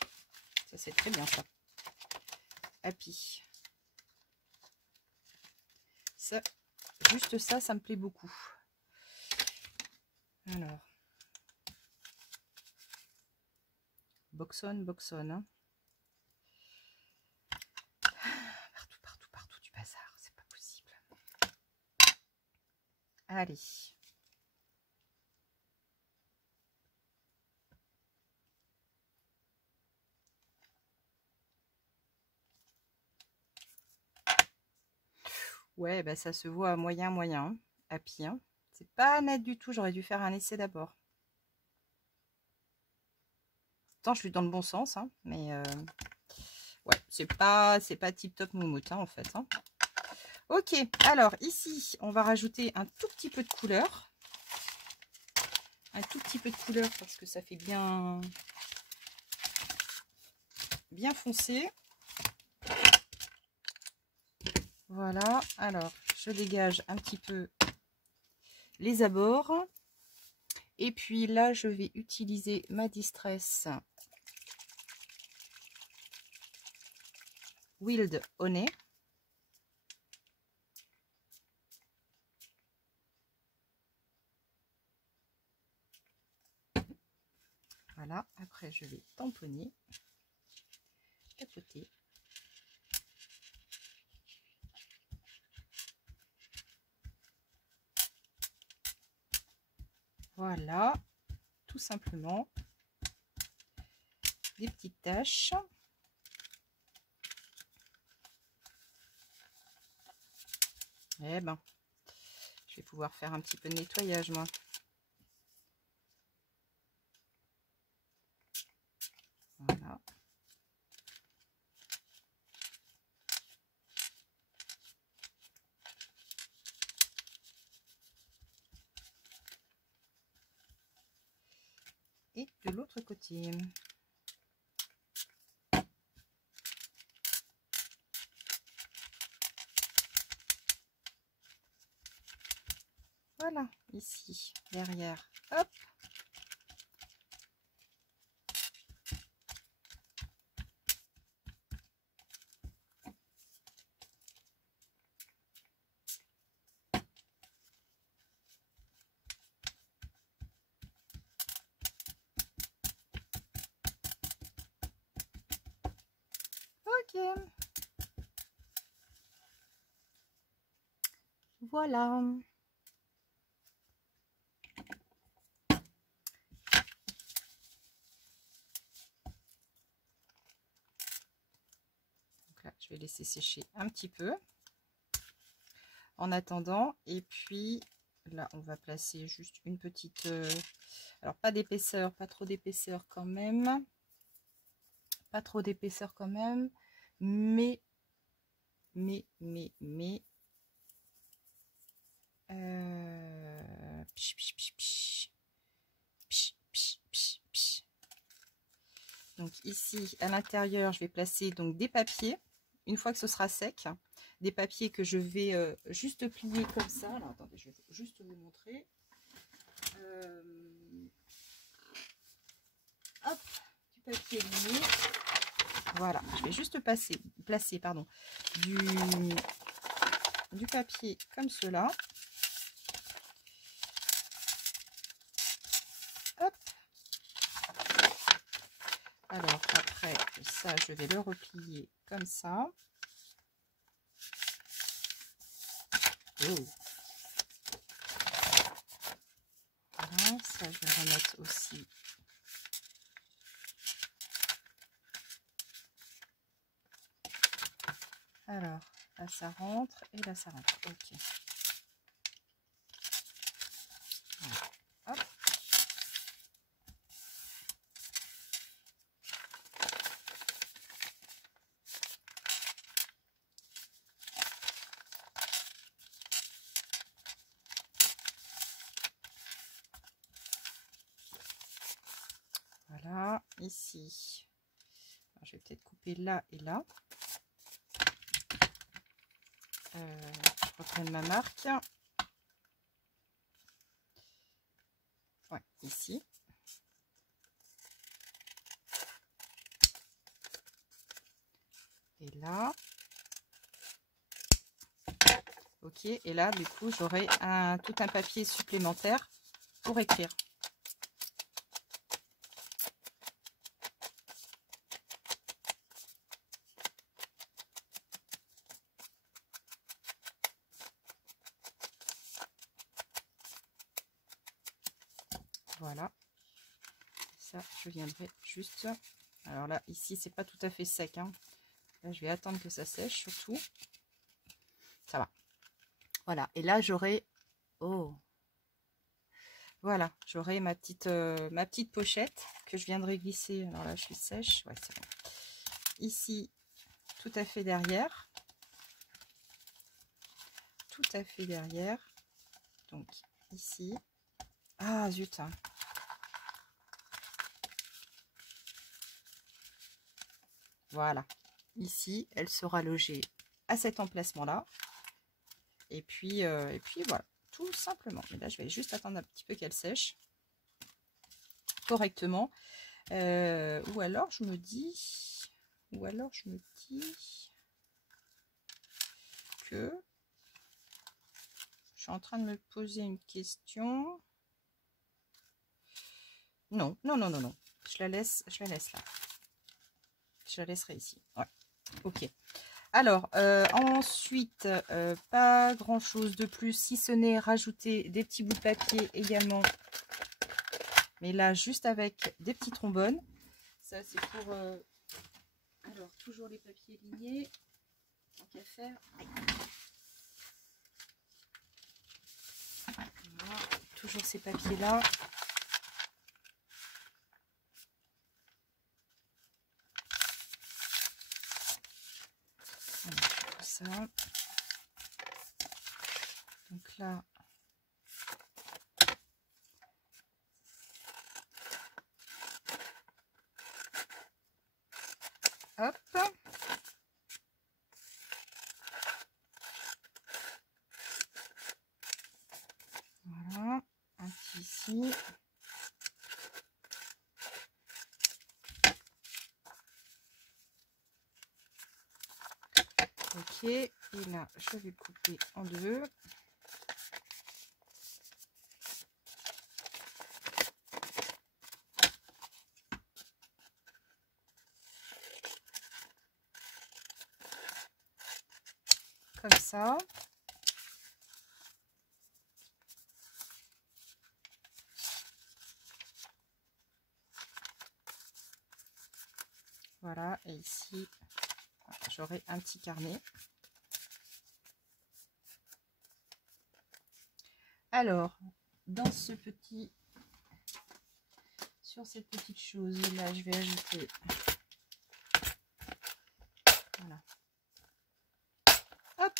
Ça, c'est très bien, ça. Happy. Ça, juste ça, ça me plaît beaucoup. Alors. Boxon, boxon. Hein. Partout, partout, partout du bazar. C'est pas possible. Allez. Ouais, bah ça se voit moyen, moyen. Hein. Happy. Hein. C'est pas net du tout. J'aurais dû faire un essai d'abord. Pourtant, je suis dans le bon sens. Hein, mais ouais, c'est pas tip top moumoute hein, en fait. Hein. Ok, alors ici, on va rajouter un tout petit peu de couleur. Un tout petit peu de couleur parce que ça fait bien foncé. Voilà, alors je dégage un petit peu les abords. Et puis là, je vais utiliser ma Distress Wild Honey. Voilà, après je vais tamponner, tapoter. Voilà, tout simplement des petites taches. Eh ben, je vais pouvoir faire un petit peu de nettoyage, moi. Voilà. Et de l'autre côté. Voilà, ici, derrière. Hop. Ok. Voilà. Donc là, je vais laisser sécher un petit peu. En attendant, et puis là, on va placer juste une petite... alors, pas d'épaisseur, pas trop d'épaisseur quand même. Pas trop d'épaisseur quand même. Mais... Psh, psh, psh, psh. Psh, psh, psh, psh. Donc ici, à l'intérieur, je vais placer donc des papiers. Une fois que ce sera sec, des papiers que je vais juste plier comme ça. Alors, attendez, je vais juste vous montrer. Hop, du papier lié. Voilà, je vais juste placer du papier comme cela. Hop. Alors ça, je vais le replier comme ça. Oh. Voilà, ça, je vais remettre aussi. Alors, là, ça rentre et là, ça rentre. Ok. Voilà. Hop. Voilà, ici. Alors, je vais peut-être couper là et là. Je reprenne ma marque. Ouais, ici. Et là. Ok, et là, du coup, j'aurai tout un papier supplémentaire pour écrire. Voilà. Ça, je viendrai juste. Alors là, ici, c'est pas tout à fait sec, hein. Là, je vais attendre que ça sèche, surtout. Ça va. Voilà. Et là, j'aurai... Oh! Voilà, j'aurai ma petite pochette que je viendrai glisser. Alors là, je suis sèche. Ouais, c'est bon. Ici, tout à fait derrière. Tout à fait derrière. Donc, ici. Ah, zut! Voilà. Ici, elle sera logée à cet emplacement-là. Et puis voilà, tout simplement. Mais là, je vais juste attendre un petit peu qu'elle sèche correctement. Ou alors, je me dis que je suis en train de me poser une question. Non, non, non, non, non. Je la laisse là. Je la laisserai ici. Ouais. Ok. Alors, ensuite, pas grand chose de plus, si ce n'est rajouter des petits bouts de papier également. Mais là, juste avec des petits trombones. Ça, c'est pour... Alors, toujours les papiers lignés. Tant qu'à faire. Voilà. Toujours ces papiers-là. Voilà, tout ça. Donc là... Hop. Voilà. Un petit ici. Ok. Et là, je vais couper en deux. Comme ça. Voilà, et ici, j'aurai un petit carnet. Alors, dans ce petit, sur cette petite chose là, je vais ajouter, voilà, hop,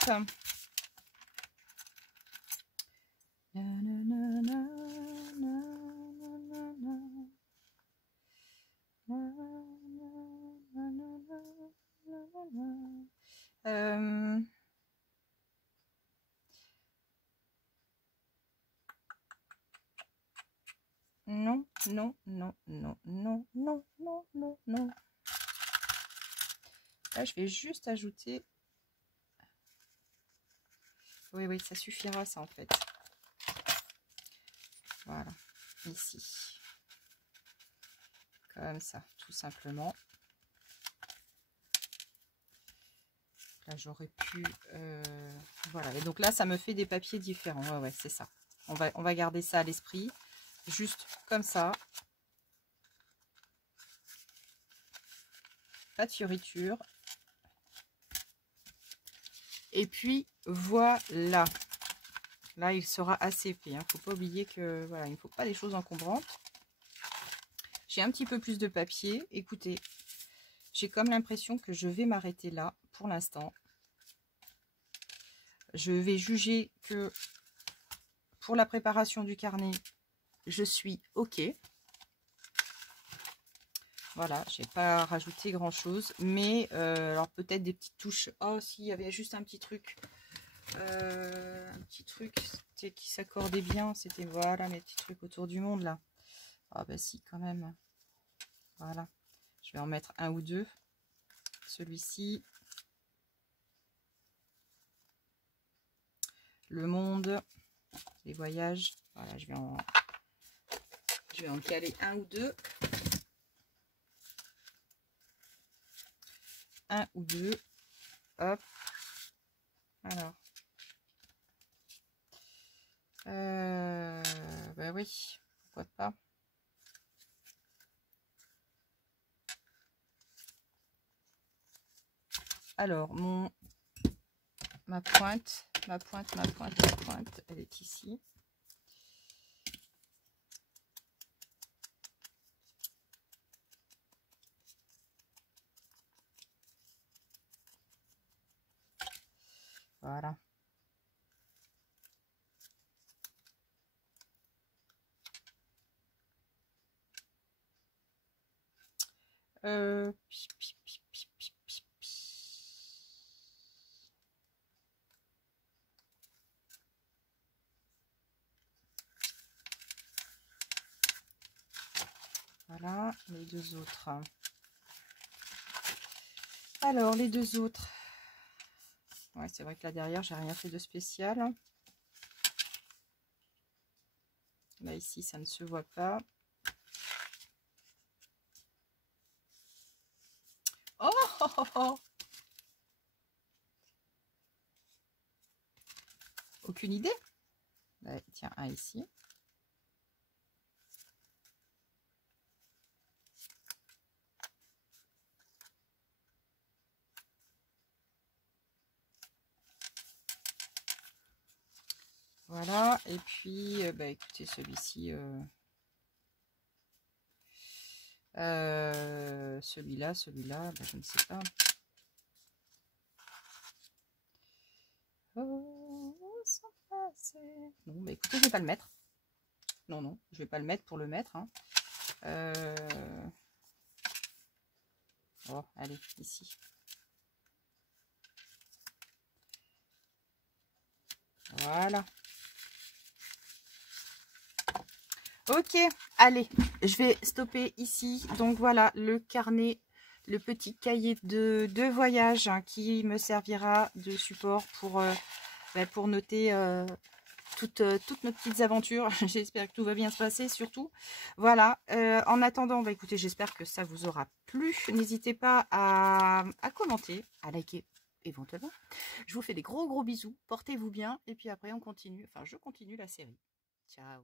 non, non, non, non, non, non, non, non, non. Là, je vais juste ajouter. Oui, oui, ça suffira, ça, en fait. Voilà, ici. Comme ça, tout simplement. Là, j'aurais pu... voilà. Et donc là, ça me fait des papiers différents. Ouais, ouais, c'est ça. On va garder ça à l'esprit. Juste comme ça. Pas de fioriture. Et puis, voilà. Là, il sera assez épais. Il ne faut pas oublier que voilà, il ne faut pas des choses encombrantes. J'ai un petit peu plus de papier. Écoutez, j'ai comme l'impression que je vais m'arrêter là pour l'instant. Je vais juger que pour la préparation du carnet, je suis OK. Voilà, je n'ai pas rajouté grand chose. Mais alors peut-être des petites touches. Oh, s'il y avait juste un petit truc. Un petit truc qui s'accordait bien. C'était voilà mes petits trucs autour du monde là. Ah bah si, quand même. Voilà. Je vais en mettre un ou deux. Celui-ci. Le monde. Les voyages. Voilà, je vais en caler un ou deux. Un ou deux. Hop. Alors. Ben oui. Pourquoi pas. Alors, ma pointe, elle est ici. Voilà. Voilà, les deux autres. Alors, les deux autres. Ouais, c'est vrai que là derrière, j'ai rien fait de spécial. Là, ici, ça ne se voit pas. Oh, oh, oh, oh. Aucune idée. Ouais, tiens, un ici. Voilà, et puis, bah, écoutez, celui-ci, celui-là, bah, je ne sais pas. Oh, non, bah, écoutez, je vais pas le mettre. Non, non, je vais pas le mettre pour le mettre. Hein. Oh, allez, ici. Voilà. Ok, allez, je vais stopper ici. Donc voilà, le carnet, le petit cahier de voyage hein, qui me servira de support pour noter toutes nos petites aventures. J'espère que tout va bien se passer surtout. Voilà, en attendant, bah, écoutez, j'espère que ça vous aura plu. N'hésitez pas à commenter, à liker éventuellement. Je vous fais des gros bisous, portez-vous bien et puis après on continue, enfin je continue la série. Ciao.